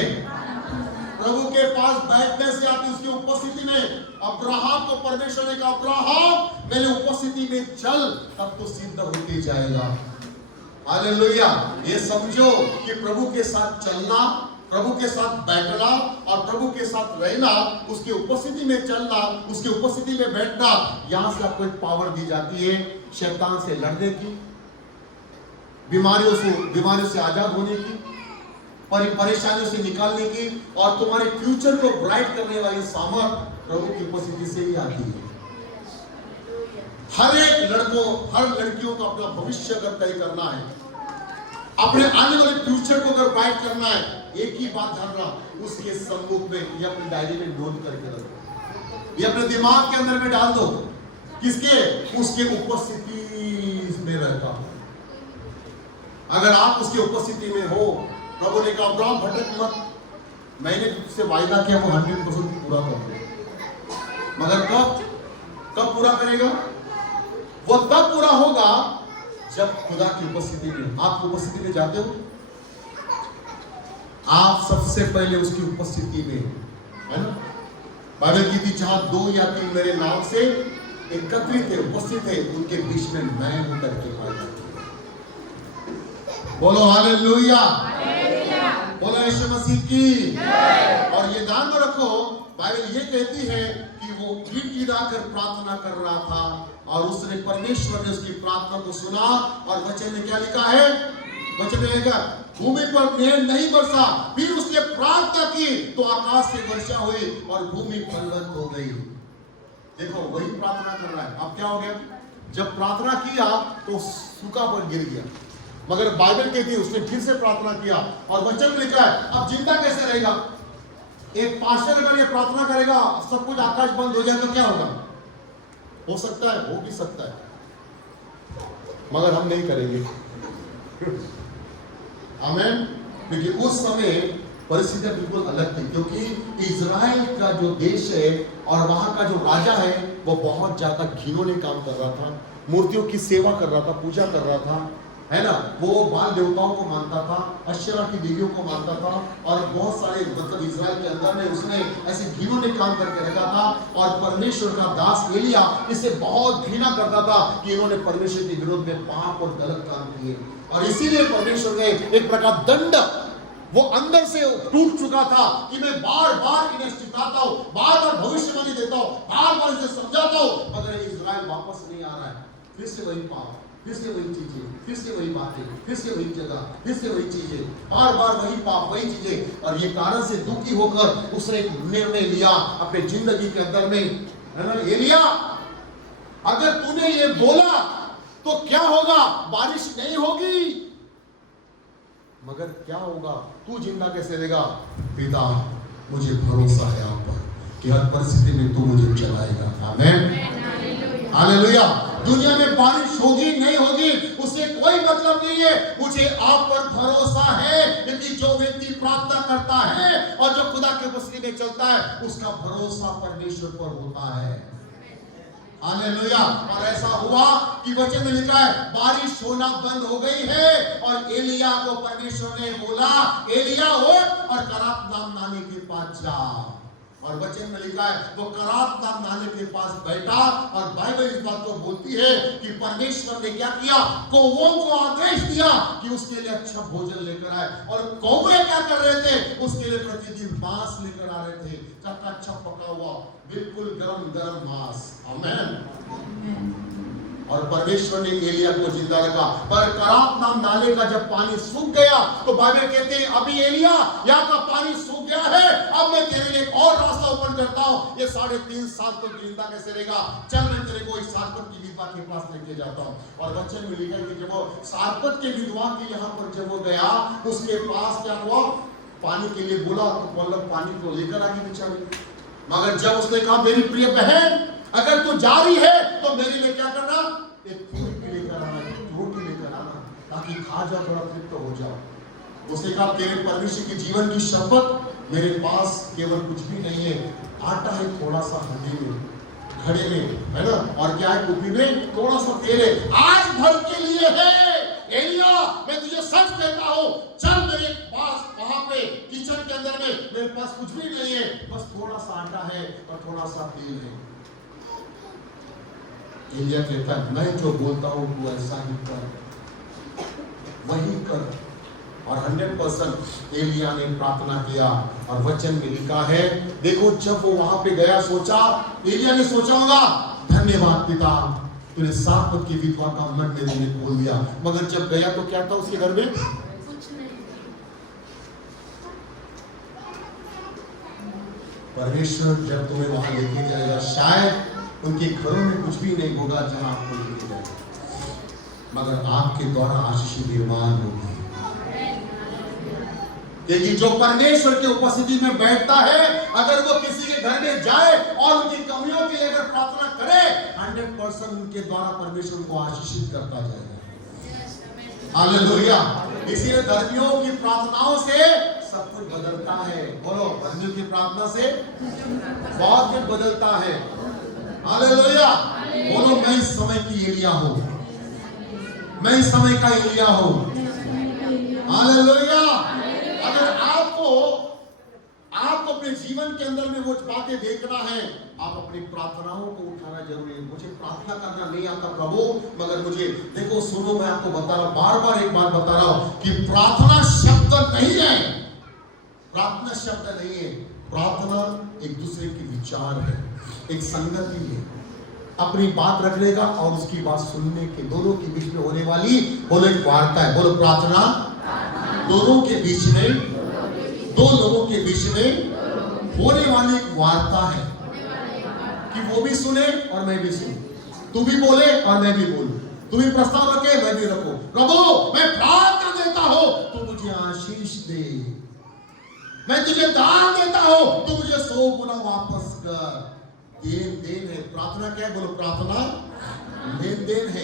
प्रभु के पास बैठने से आती है, उसकी उपस्थिति में। अब्राहम को परमेश्वर ने कहा अब्राहम मेरे उपस्थिति में चल, तब तो सिद्ध होते जाएगा। हालेलुया। ये समझो कि प्रभु के साथ चलना, प्रभु के साथ बैठना और प्रभु के साथ रहना, उसकी उपस्थिति में चलना, उसकी उपस्थिति में बैठना, यहां से आपको एक पावर दी जाती है शैतान से लड़ने की, बीमारियों से आजाद होने की, परेशानियों से निकालने की, और तुम्हारे फ्यूचर को ब्राइट करने वाली सामर्थ प्रभु की उपस्थिति से ही आती है। हर एक हर लड़कियों को अपना भविष्य अगर तय करना है, अपने आने वाले फ्यूचर को अगर ब्राइट करना है, एक ही बात ध्यान रखना, उसके सम्मुख में या अपनी डायरी में नोट करके रखो, या अपने दिमाग के अंदर में डाल दो किसके? उसके उपस्थिति में रहता हूं। अगर आप उसकी उपस्थिति में हो, प्रभु ने कहा अब्राहम भटक मत, मैंने तुझसे वायदा किया वो 100% पूरा कर दे। मगर कब पूरा करेगा? वो तब पूरा होगा जब खुदा की उपस्थिति में, आप उपस्थिति में जाते हो, आप सबसे पहले उसकी उपस्थिति में, है ना? बाइबल की थी जहां 2 या 3 मेरे नाम से एकत्रित है, उपस्थित है, उनके बीच में मैं हूं करके पाया। बोलो हालेलुया, बोलो यीशु मसीह की। और ये ध्यान में रखो, बाइबल ये कहती है कि वो गिड़गिड़ाकर प्रार्थना कर रहा था और उसने, परमेश्वर ने उसकी प्रार्थना को सुना। और वचन में क्या लिखा है? वचन में लिखा भूमि पर मेघ नहीं बरसा, फिर उसने प्रार्थना की तो आकाश से वर्षा हुई और भूमि फलवंत हो गई। देखो वही प्रार्थना कर रहा है। अब क्या हो गया? जब प्रार्थना किया तो सूखा पर गिर गया, मगर बाइबल कहती है उसने फिर से प्रार्थना किया और वचन में लिखा है अब जिंदा कैसे रहेगा? एक पास्टर अगर ये प्रार्थना करेगा सब कुछ आकाश बंद हो जाए तो क्या होगा? हो सकता है, हो भी सकता है, मगर हम नहीं करेंगे। आमीन। क्योंकि उस समय परिस्थितियां बिल्कुल अलग थी, क्योंकि इजराइल का जो देश है और वहां का जो राजा है वो बहुत ज्यादा घिनौने काम कर रहा था, मूर्तियों की सेवा कर रहा था, पूजा कर रहा था, है ना? वो बाल देवताओं को मानता था, अशेरा की देवियों को मानता था और बहुत सारे मतलब इजराइल के अंदर में उसने ऐसे घिनौने काम करके रखा था। और परमेश्वर का दास एलिया इसे बहुत घृणा करता था कि इन्होंने परमेश्वर के विरोध में पाप और गलत काम किए, और इसीलिए परमेश्वर ने एक प्रकार दंड, वो अंदर से टूट चुका था कि मैं बार बार इन्हें सिखाता हूं, बार बार भविष्यवाणी देता हूं, बार बार इसे समझाता हूं, मगर इजराइल वापस नहीं आ रहा है। फिर से वही पाप, फिर से वही चीजें, फिर से वही बातें, फिर से वही जगह, फिर से वही चीजें, बार बार वही पाप, वही चीजें। और ये कारण से दुखी होकर उसने एक निर्णय लिया अपने जिंदगी के अंदर में, है ना? एलिया, अगर तूने ये बोला तो क्या होगा? बारिश नहीं होगी, मगर क्या होगा? तू जिंदा कैसे रहेगा? पिता, मुझे भरोसा है आप पर कि हर परिस्थिति में तू मुझे चलाएगा। आमीन, हालेलुया। दुनिया में बारिश होगी नहीं होगी उससे कोई मतलब नहीं है, मुझे आप पर भरोसा है, क्योंकि जो व्यक्ति प्रार्थना करता है और जो खुदा के उपस्थिति में चलता है उसका भरोसा परमेश्वर पर होता है। हालेलुया। और ऐसा हुआ कि वचन में लिखा है बारिश होना बंद हो गई है और एलिया को परमेश्वर ने बोला, एलिया उठ और करात नाम नाले के पास जा। और वचन में लिखा है वो करात नाम नाले के पास बैठा। और बाइबल इस बात को बोलती है कि परमेश्वर ने क्या किया? कौवों को आदेश दिया कि उसके लिए अच्छा भोजन लेकर आए। और कौवे क्या कर रहे थे? उसके लिए प्रतिदिन मांस लेकर आ रहे थे, अच्छा पका हुआ, बिल्कुल गरम गरम मांस। आमीन। और परमेश्वर ने एलिया को जिंदा रखा। पर करात नाम नाले का जब पानी सूख गया तो बाइबल कहते हैं अभी एलिया यहाँ का पानी सूख गया है, अब मैं तेरे लिए एक और रास्ता ओपन करता हूँ। ये 3.5 साल तक जिंदा कैसे रहेगा? चल मैं तेरे को इस सारपत की विधवा के पास लेके जाता हूँ। और वचन में लिखा है कि जब वो सारपत के विधवा के यहाँ पर जब वो गया, उसके पास क्या हुआ? पानी के लिए बोला तो मतलब पानी को लेकर आगे बेचारी। मगर जब उसने कहा मेरी प्रिय बहन, अगर तू जा रही है तो मेरे लिए क्या करना? एक फूल लेकर आना, रोटी लेकर आना, ताकि खा जाओ, थोड़ा तृप्त हो जाओ। उसने कहा तेरे परमेश्वर के जीवन की शपथ, मेरे पास केवल कुछ भी नहीं है, आटा है थोड़ा सा हंडी में, घड़े में, है ना? और क्या है? कुपी में थोड़ा सा तेल है, आज भर के लिए है। एलिया, मैं तुझे सच कहता हूँ, चल मेरे पास, वहां पे किचन के अंदर में मेरे पास कुछ भी नहीं है, बस थोड़ा सा आटा है और थोड़ा सा तेल है। एलिया कहता है मैं जो बोलता हूँ तू ऐसा ही कर, वही कर। और 100% एलिया ने प्रार्थना किया। और वचन में लिखा है, देखो जब वो वहां पे गया, सोचा, एलिया ने सोचा होगा धन्यवाद पिता, तूने सारपत की विधवा का मन मेरे लिए खोल दिया। मगर जब गया तो क्या था उसके घर में? कुछ नहीं। परमेश्वर जब तुम्हें वहां लेके जाएगा, शायद उनके घरों में कुछ भी नहीं होगा जहां आपको लेके जाएगा, मगर आपके द्वारा आशीष निर्माण होगी। क्योंकि जो परमेश्वर की उपस्थिति में बैठता है, अगर वो किसी के घर में जाए और उनकी कमियों के लिए अगर प्रार्थना करे, 100% उनके द्वारा परमेश्वर को आशीषित करता जाएगा। हालेलुया। इसीलिए धर्मियों की प्रार्थनाओं से सब कुछ बदलता है। बोलो, धर्मियों की प्रार्थना से बहुत कुछ बदलता है। हालेलुया। बोलो, मैं इस समय की एलिया हूं, मैं इस समय का एलिया हूं। हालेलुया। अगर आपको अपने जीवन के अंदर में वो बातें देखना है, आप अपनी प्रार्थनाओं को उठाना जरूरी है। मुझे प्रार्थना करना नहीं आता प्रभु, मगर मुझे देखो, सुनो, मैं आपको बता रहा हूं, बार बार एक बात बता रहा हूं कि प्रार्थना शब्द नहीं है, प्रार्थना शब्द नहीं है। प्रार्थना एक दूसरे के विचार है, एक संगति है, अपनी बात रखने का और उसकी बात सुनने के, दोनों के बीच में होने वाली, बोलो, एक वार्ता है। बोलो, प्रार्थना दोनों के बीच में, दो लोगों के बीच में होने वाली एक वार्ता है कि वो भी सुने और मैं भी सुनूं, तू भी बोले और मैं भी बोलूं, तू भी प्रस्ताव रखे मैं भी रखूं। प्रभु, मैं प्रार्थना देता हूं, तू मुझे आशीष दे, मैं तुझे दान देता हूं, तू मुझे 100 गुना वापस कर। लेन देन है। प्रार्थना क्या है? बोलो, प्रार्थना लेन देन है,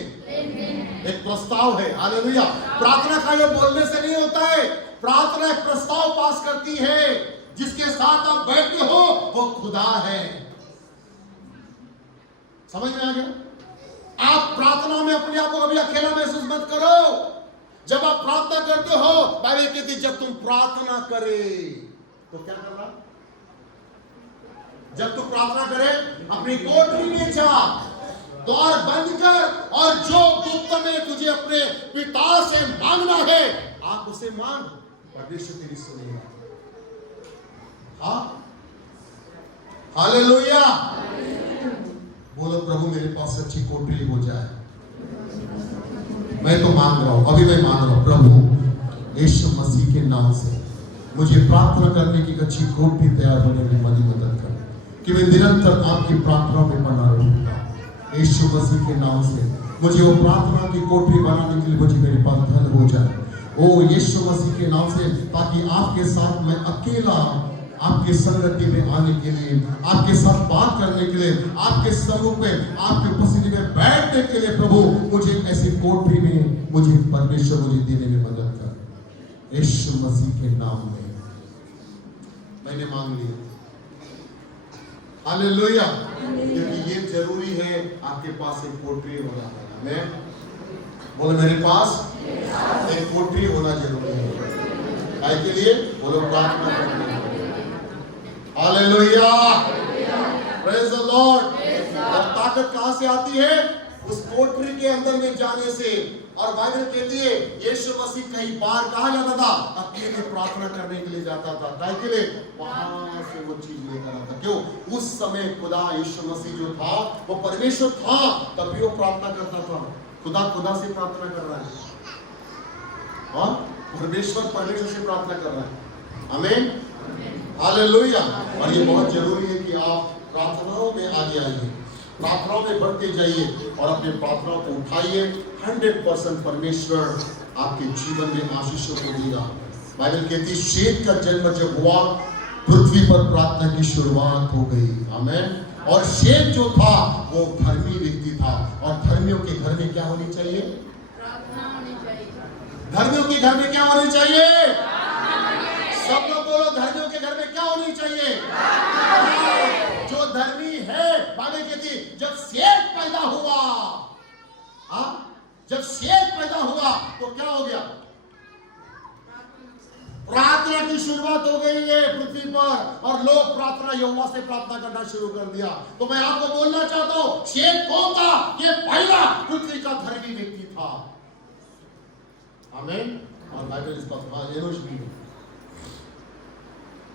एक प्रस्ताव है। हालेलुया। प्रार्थना का ये बोलने से नहीं होता है, प्रार्थना एक प्रस्ताव पास करती है। जिसके साथ आप बैठते हो वो खुदा है। समझ में आ गया? आप प्रार्थना में अपने आप को कभी अकेला महसूस मत करो। जब आप प्रार्थना करते हो, बाइबल कहती है जब तुम प्रार्थना करे तो क्या करना? जब तू प्रार्थना करे, अपनी कोठरी में जा, द्वार बंद कर, और जो गुप्त में तुझे अपने पिता से मांगना है, आप उसे मांग, परमेश्वर तेरी सुनेगा। हाँ, हालेलुया। बोलो, प्रभु मेरे पास अच्छी कोठरी हो जाए। मैं तो मांग रहा हूं, अभी मैं मांग रहा हूं, प्रभु यीशु मसीह के नाम से मुझे प्रार्थना करने की अच्छी कोठरी तैयार होने में मेरी मदद कर, कि मैं निरंतर आपकी प्रार्थना में बना रहूं। यीशु मसीह के नाम से मुझे वो प्रार्थना की कोठरी बनाने के लिए मुझे मेरे पास धन हो जाए। ओ यीशु मसीह के नाम से, ताकि आपके साथ मैं अकेला आपके संगति में आने के लिए, आपके साथ बात करने के लिए, आपके स्वरूप में, आपके उपस्थिति में बैठने के लिए, प्रभु मुझे ऐसी कोठरी में मुझे परमेश्वर मुझे देने में मदद कर। यीशु मसीह के नाम में मैंने मांग लिया। हालेलुया। क्योंकि ये जरूरी है, आपके पास एक कोठरी होना है। मैं बोलो, मेरे पास एक कोठरी होना जरूरी है। काय के लिए? बोलो, प्रार्थना करने के लिए। Hallelujah, praise the Lord. और ताकत कहां से आती है? उस कोठरी के अंदर में जाने से। और बाइबल कहती है यीशु मसीह कई बार कहा जाता था अकेले प्रार्थना करने के लिए जाता था, काय के लिए? वहां से वो चीज लेकर आता। क्यों? उस समय खुदा यीशु मसीह जो था वो परमेश्वर था, तभी वो प्रार्थना करता था। खुदा से प्रार्थना कर रहा है, हाँ, परमेश्वर से प्रार्थना कर रहा है। आमीन, हालेलुया। और ये बहुत जरूरी है कि आप प्रार्थनाओं में आगे आइए, प्रार्थनाओं में बढ़ते जाइए और अपने प्रार्थनाओं को उठाइए। 100% परमेश्वर आपके जीवन में आशीषों को देगा। बाइबल कहती है शेत का जन्म जब हुआ, पृथ्वी पर प्रार्थना की शुरुआत हो गई। आमीन। और शेत जो था वो धर्मी व्यक्ति था, और धर्मियों के घर में क्या होनी चाहिए? प्रार्थना होनी चाहिए। धर्मियों के घर में क्या होनी चाहिए? सब लोग बोलो, धर्मियों के घर में क्या होनी चाहिए? जो धर्मी है, बाइबल कहती जब शेत पैदा हुआ, हाँ, जब शेत पैदा हुआ तो क्या हो गया? प्रार्थना की शुरुआत हो गई है पृथ्वी पर, और लोग प्रार्थना यहोवा से प्रार्थना करना शुरू कर दिया। तो मैं आपको बोलना चाहता हूं, शेत कौन था? ये पहला पृथ्वी का धर्मी व्यक्ति था। आमीन। और बाइबल इसका एनोश भी है।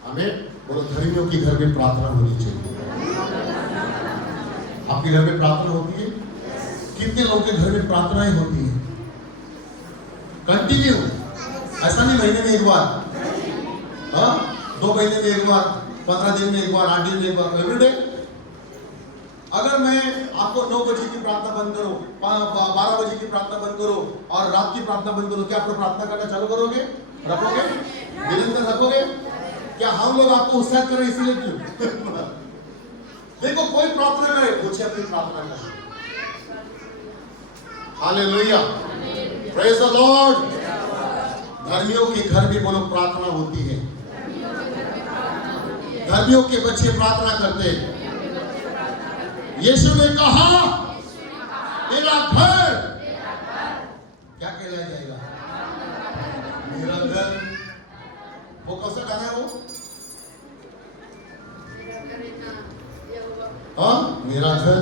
आमीन। बोलो, धर्मियों के घर में प्रार्थना होनी चाहिए। आपके घर में प्रार्थना होती है? कितने लोगों के घर में प्रार्थनाएं होती है? कंटिन्यू, ऐसा नहीं महीने में एक बार, हाँ, 2 महीने में एक बार, 15 दिन में एक बार, 8 दिन में एक बार, एवरीडे। अगर मैं आपको 9 बजे की प्रार्थना बंद करूं, 12 बजे की प्रार्थना बंद करो और रात की प्रार्थना बंद करो, क्या आप प्रार्थना करना चालू करोगे? रखोगे? निरंतर रखोगे? क्या हम लोग आपको उत्साहित करें इसलिए क्यों? देखो कोई प्रार्थना करे, कुछ अपनी प्रार्थना करे। Hallelujah, praise the Lord. धर्मियों के घर भी बोलो प्रार्थना होती है। धर्मियों के बच्चे प्रार्थना करते हैं। यीशु ने कहा मेरा घर क्या कहलाया जाएगा? मेरा घर। वो कौन सा गाना है वो? हाँ, मेरा घर,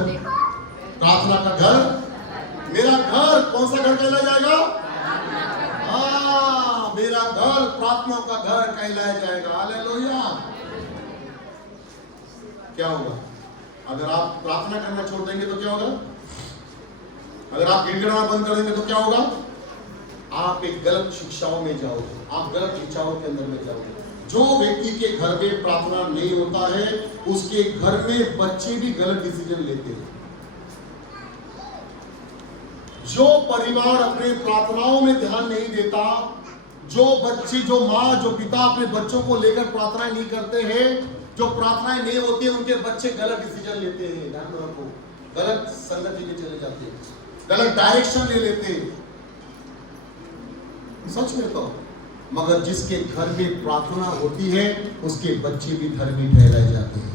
प्रार्थना का घर। मेरा घर कौन सा घर कहलाया जाएगा? हाँ, मेरा घर प्रार्थना का घर कहलाया जाएगा। हालेलुया। क्या होगा अगर आप प्रार्थना करना छोड़ देंगे तो क्या होगा? अगर आप गिड़गिड़ाना बंद कर देंगे तो क्या होगा? आप एक गलत शिक्षाओं में जाओगे, आप गलत शिक्षाओं के अंदर में जाओगे। जो व्यक्ति के घर में प्रार्थना नहीं होता है, उसके घर में बच्चे भी गलत डिसीजन लेते हैं। जो परिवार अपने प्रार्थनाओं में ध्यान नहीं देता, जो बच्चे, जो माँ, जो पिता अपने बच्चों को लेकर प्रार्थनाएं नहीं करते हैं, जो प्रार्थनाएं नहीं होती है, उनके बच्चे गलत डिसीजन लेते हैं। ध्यान रखो, गलत संगति में चले जाते हैं, गलत डायरेक्शन ले लेते हैं। सच में तो मगर जिसके घर में प्रार्थना होती है, उसके बच्चे भी धर्मी ठहराए जाते हैं,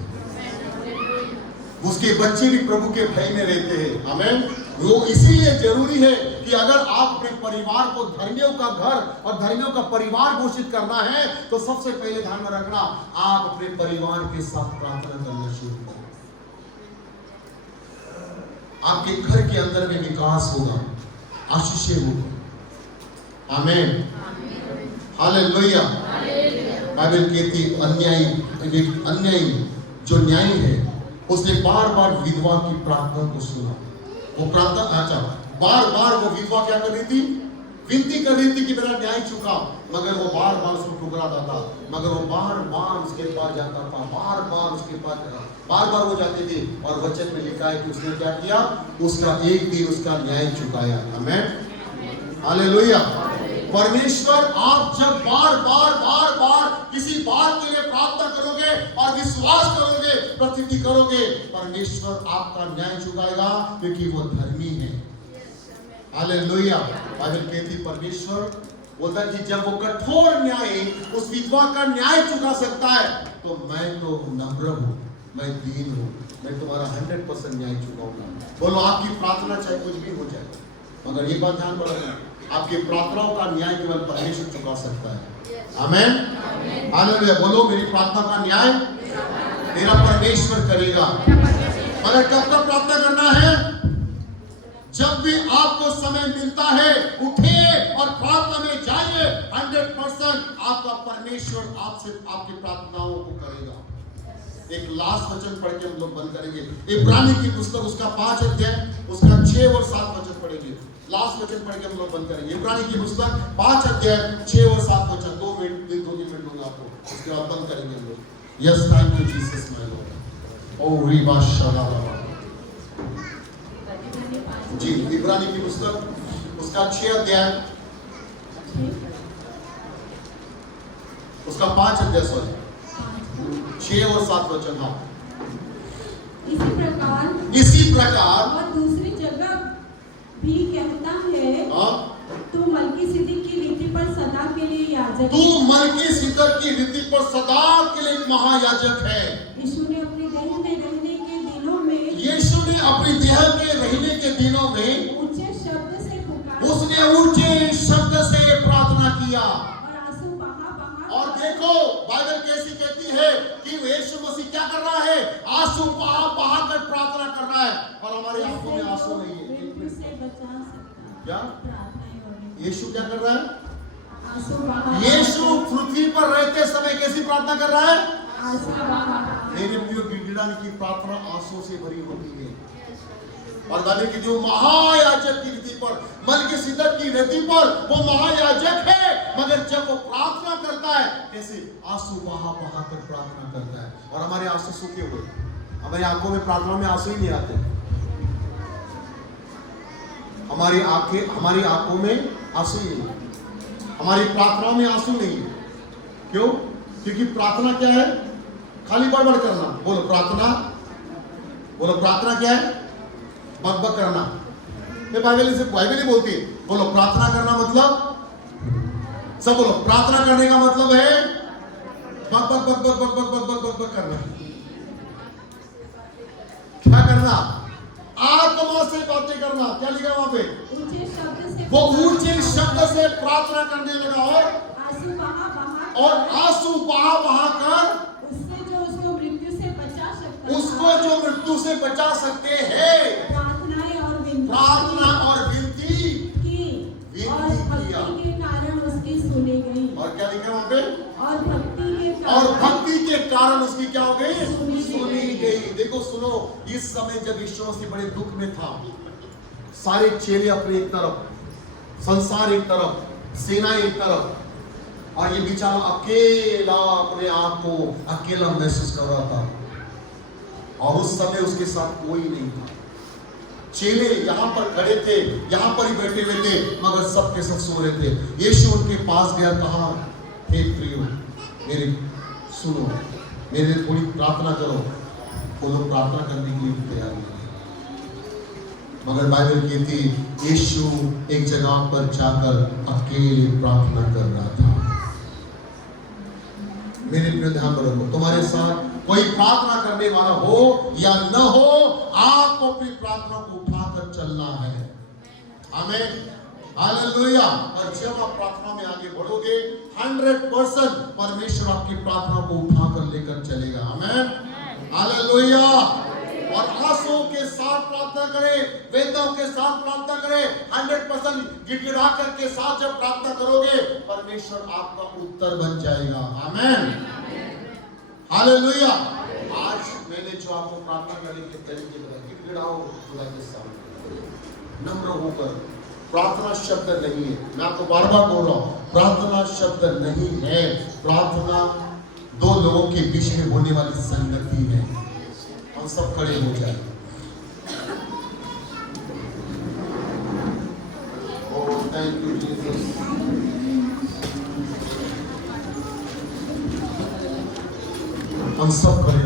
उसके बच्चे भी प्रभु के भय में रहते हैं। आमीन। वो इसीलिए जरूरी है कि अगर आप अपने परिवार को धर्मियों का घर और धर्मियों का परिवार घोषित करना है, तो सबसे पहले ध्यान में रखना, आप अपने परिवार के साथ प्रार्थना करना शुरू करें। आपके घर के अंदर में विकास होगा, आशीषें होगी। आमीन, हालेलुया। बाइबल कहती अन्यायी जो न्यायी है, उसने बार बार विधवा की प्रार्थना को सुना। वो प्रार्थना बार बार वो विधवा क्या कर रही थी? विनती कर रही थी कि मेरा न्याय चुका, मगर वो बार बार उसको ठुकराता था। मगर वो बार बार उसके पास जाता था, बार बार उसके पास बार बार वो जाती थी। और वचन में लिखा है कि उसने क्या किया? उसका एक दिन उसका न्याय चुकाया। आमीन, हालेलुया। परमेश्वर, आप जब बार बार किसी बात के लिए प्रार्थना करोगे और विश्वास करोगे, प्रतिज्ञा करोगे, परमेश्वर आपका न्याय चुकाएगा, क्योंकि वो धर्मी है। हालेलुया। बाइबल कहती परमेश्वर बोलता है कि जब वो कठोर न्याय उस विधवा का न्याय चुका सकता है, तो मैं तो नम्र हूँ, मैं दीन हूँ, मैं तुम्हारा 100% न्याय चुकाऊंगा। बोलो, आपकी प्रार्थना चाहे कुछ भी हो जाए, मगर ये बात ध्यान रखना, आपकी प्रार्थनाओं का न्याय केवल परमेश्वर चुका सकता है। आमीन, हालेलुया। बोलो, मेरी प्रार्थना का न्याय मेरा परमेश्वर करेगा। मगर कब तक प्रार्थना करना है? जब भी आपको समय मिलता है, उठिए और प्रार्थना में जाइए। 100% आपका परमेश्वर आपसे आपकी प्रार्थनाओं को करेगा। एक लास्ट वचन पढ़ के हम लोग बंद करेंगे। इब्रानी की पुस्तक उसका 5 अध्याय उसका 6 और 7 वचन पढ़ेंगे। लास्ट वचन पढ़ के हम लोग बंद करेंगे। इब्रानी की पुस्तक 5 अध्याय 6 और 7 वचन। 2 मिनट दूंगा आपको, उसके बाद बंद करेंगे हम लोग। Yes, thank you Jesus my lord. ओ रिबा शाला जी। इब्रानी की पुस्तक उसका 6 अध्याय उसका 5 अध्याय 6 और 7 वचन। हाँ, इसी प्रकार और दूसरी जगह भी कहता है, तू मलकीसिदक की रीति पर सदा के लिए याजक, तू मलकीसिदक की रीति पर सदा के लिए एक महायाजक है। यीशु ने अपनी देह में रहने के दिनों में, यीशु ने अपनी देह में रहने के दिनों में ऊंचे शब्द से पुकारा, उसने ऊंचे शब्द से प्रार्थना किया और आंसू बहा और देखो बाइबल कैसी कहती है कि यीशु मसीह क्या कर रहा है? आंसू बहा कर प्रार्थना कर रहा है। और हमारी आंखों में आंसू नहीं है। क्या यीशु क्या कर रहा है? यीशु पृथ्वी पर रहते समय कैसी प्रार्थना कर रहा है? मेरे प्रिय, गिड़गिड़ाने की प्रार्थना आंसू से भरी होती है। और बाइबल की जो महायाजक की रीति पर, मलकीसिदक की रीति पर वो महायाजक है, मगर जब वो प्रार्थना करता है कैसे? आंसू बहा कर प्रार्थना करता है। और हमारे आंसू सूखे हुए, हमारी आंखों में प्रार्थना में आंसू ही नहीं आते। हमारी आंखों में आंसू नहीं, हमारी प्रार्थनाओं में आंसू नहीं। क्यों? क्योंकि प्रार्थना क्या है? खाली बड़बड़ करना। बोलो प्रार्थना, बोलो प्रार्थना क्या है? बकबक करना। ये बाइबल ही बोलती है। बोलो प्रार्थना करना मतलब, सब बोलो प्रार्थना करने का मतलब है बक बक बक बक बक बक बक बक बक बक करना। क्या करना? आत्मा से बातें करना। क्या लिखा वहां पे? ऊंचे शब्द से वो ऊंचे शब्द से प्रार्थना करने लगा और आंसू बहा बहा कर उससे जो उसको मृत्यु से बचा सकता था, उसको जो मृत्यु से बचा सकते हैं प्रार्थना और विनती की और भक्ति के कारण उसकी सुनी गई। और क्या लिखा वहां पे? और भक्ति के कारण उसकी क्या हो गई? सुनी गई। देखो सुनो, इस समय जब यीशु मसीह बड़े दुख में था, सारे चेले अपने एक तरफ, संसार एक तरफ, सेना एक तरफ, और ये बेचारा अकेला अपने आप को अकेला महसूस कर रहा था। और उस समय उसके साथ कोई नहीं था। चेले यहाँ पर खड़े थे, यहाँ पर ही बैठे हुए थे, मगर सबके सब सो रहे थे। यीशु उनके पास गया, कहा हे प्रियो मेरे सुनो, मेरे लिए थोड़ी प्रार्थना करो। वो लोग प्रार्थना करने के लिए तैयार नहीं। मगर बाइबल कहती यीशु एक जगह पर जाकर अकेले प्रार्थना कर रहा था। मेरे प्रिय ध्यान रखो, तुम्हारे साथ कोई प्रार्थना करने वाला हो या न हो, आपको अपनी प्रार्थना को उठाकर चलना है। आमीन, हालेलुया। और जब आप प्रार्थना में आगे बढ़ोगे 100% परमेश्वर आपकी प्रार्थना को उठाकर लेकर चलेगा। आमीन, हालेलुया। और आंसुओं के साथ प्रार्थना करें, वेदनाओं के साथ प्रार्थना करें, 100% गिड़गिड़ा करके साथ जब प्रार्थना करोगे, परमेश्वर आपका उत्तर बन जाएगा। आमीन, हालेलुया। आज मैंने जो आपको प्रार्थना करने के तरीके बताए, गिड़गिड़ाओ खुदा के सामने, नम्र होकर। प्रार्थना शब्द नहीं है, मैं आपको बार बार बोल रहा हूं, प्रार्थना शब्द नहीं है। प्रार्थना दो लोगों के बीच में होने वाली संगति है। हम सब खड़े हो जाए। Oh thank you Jesus. हम सब खड़े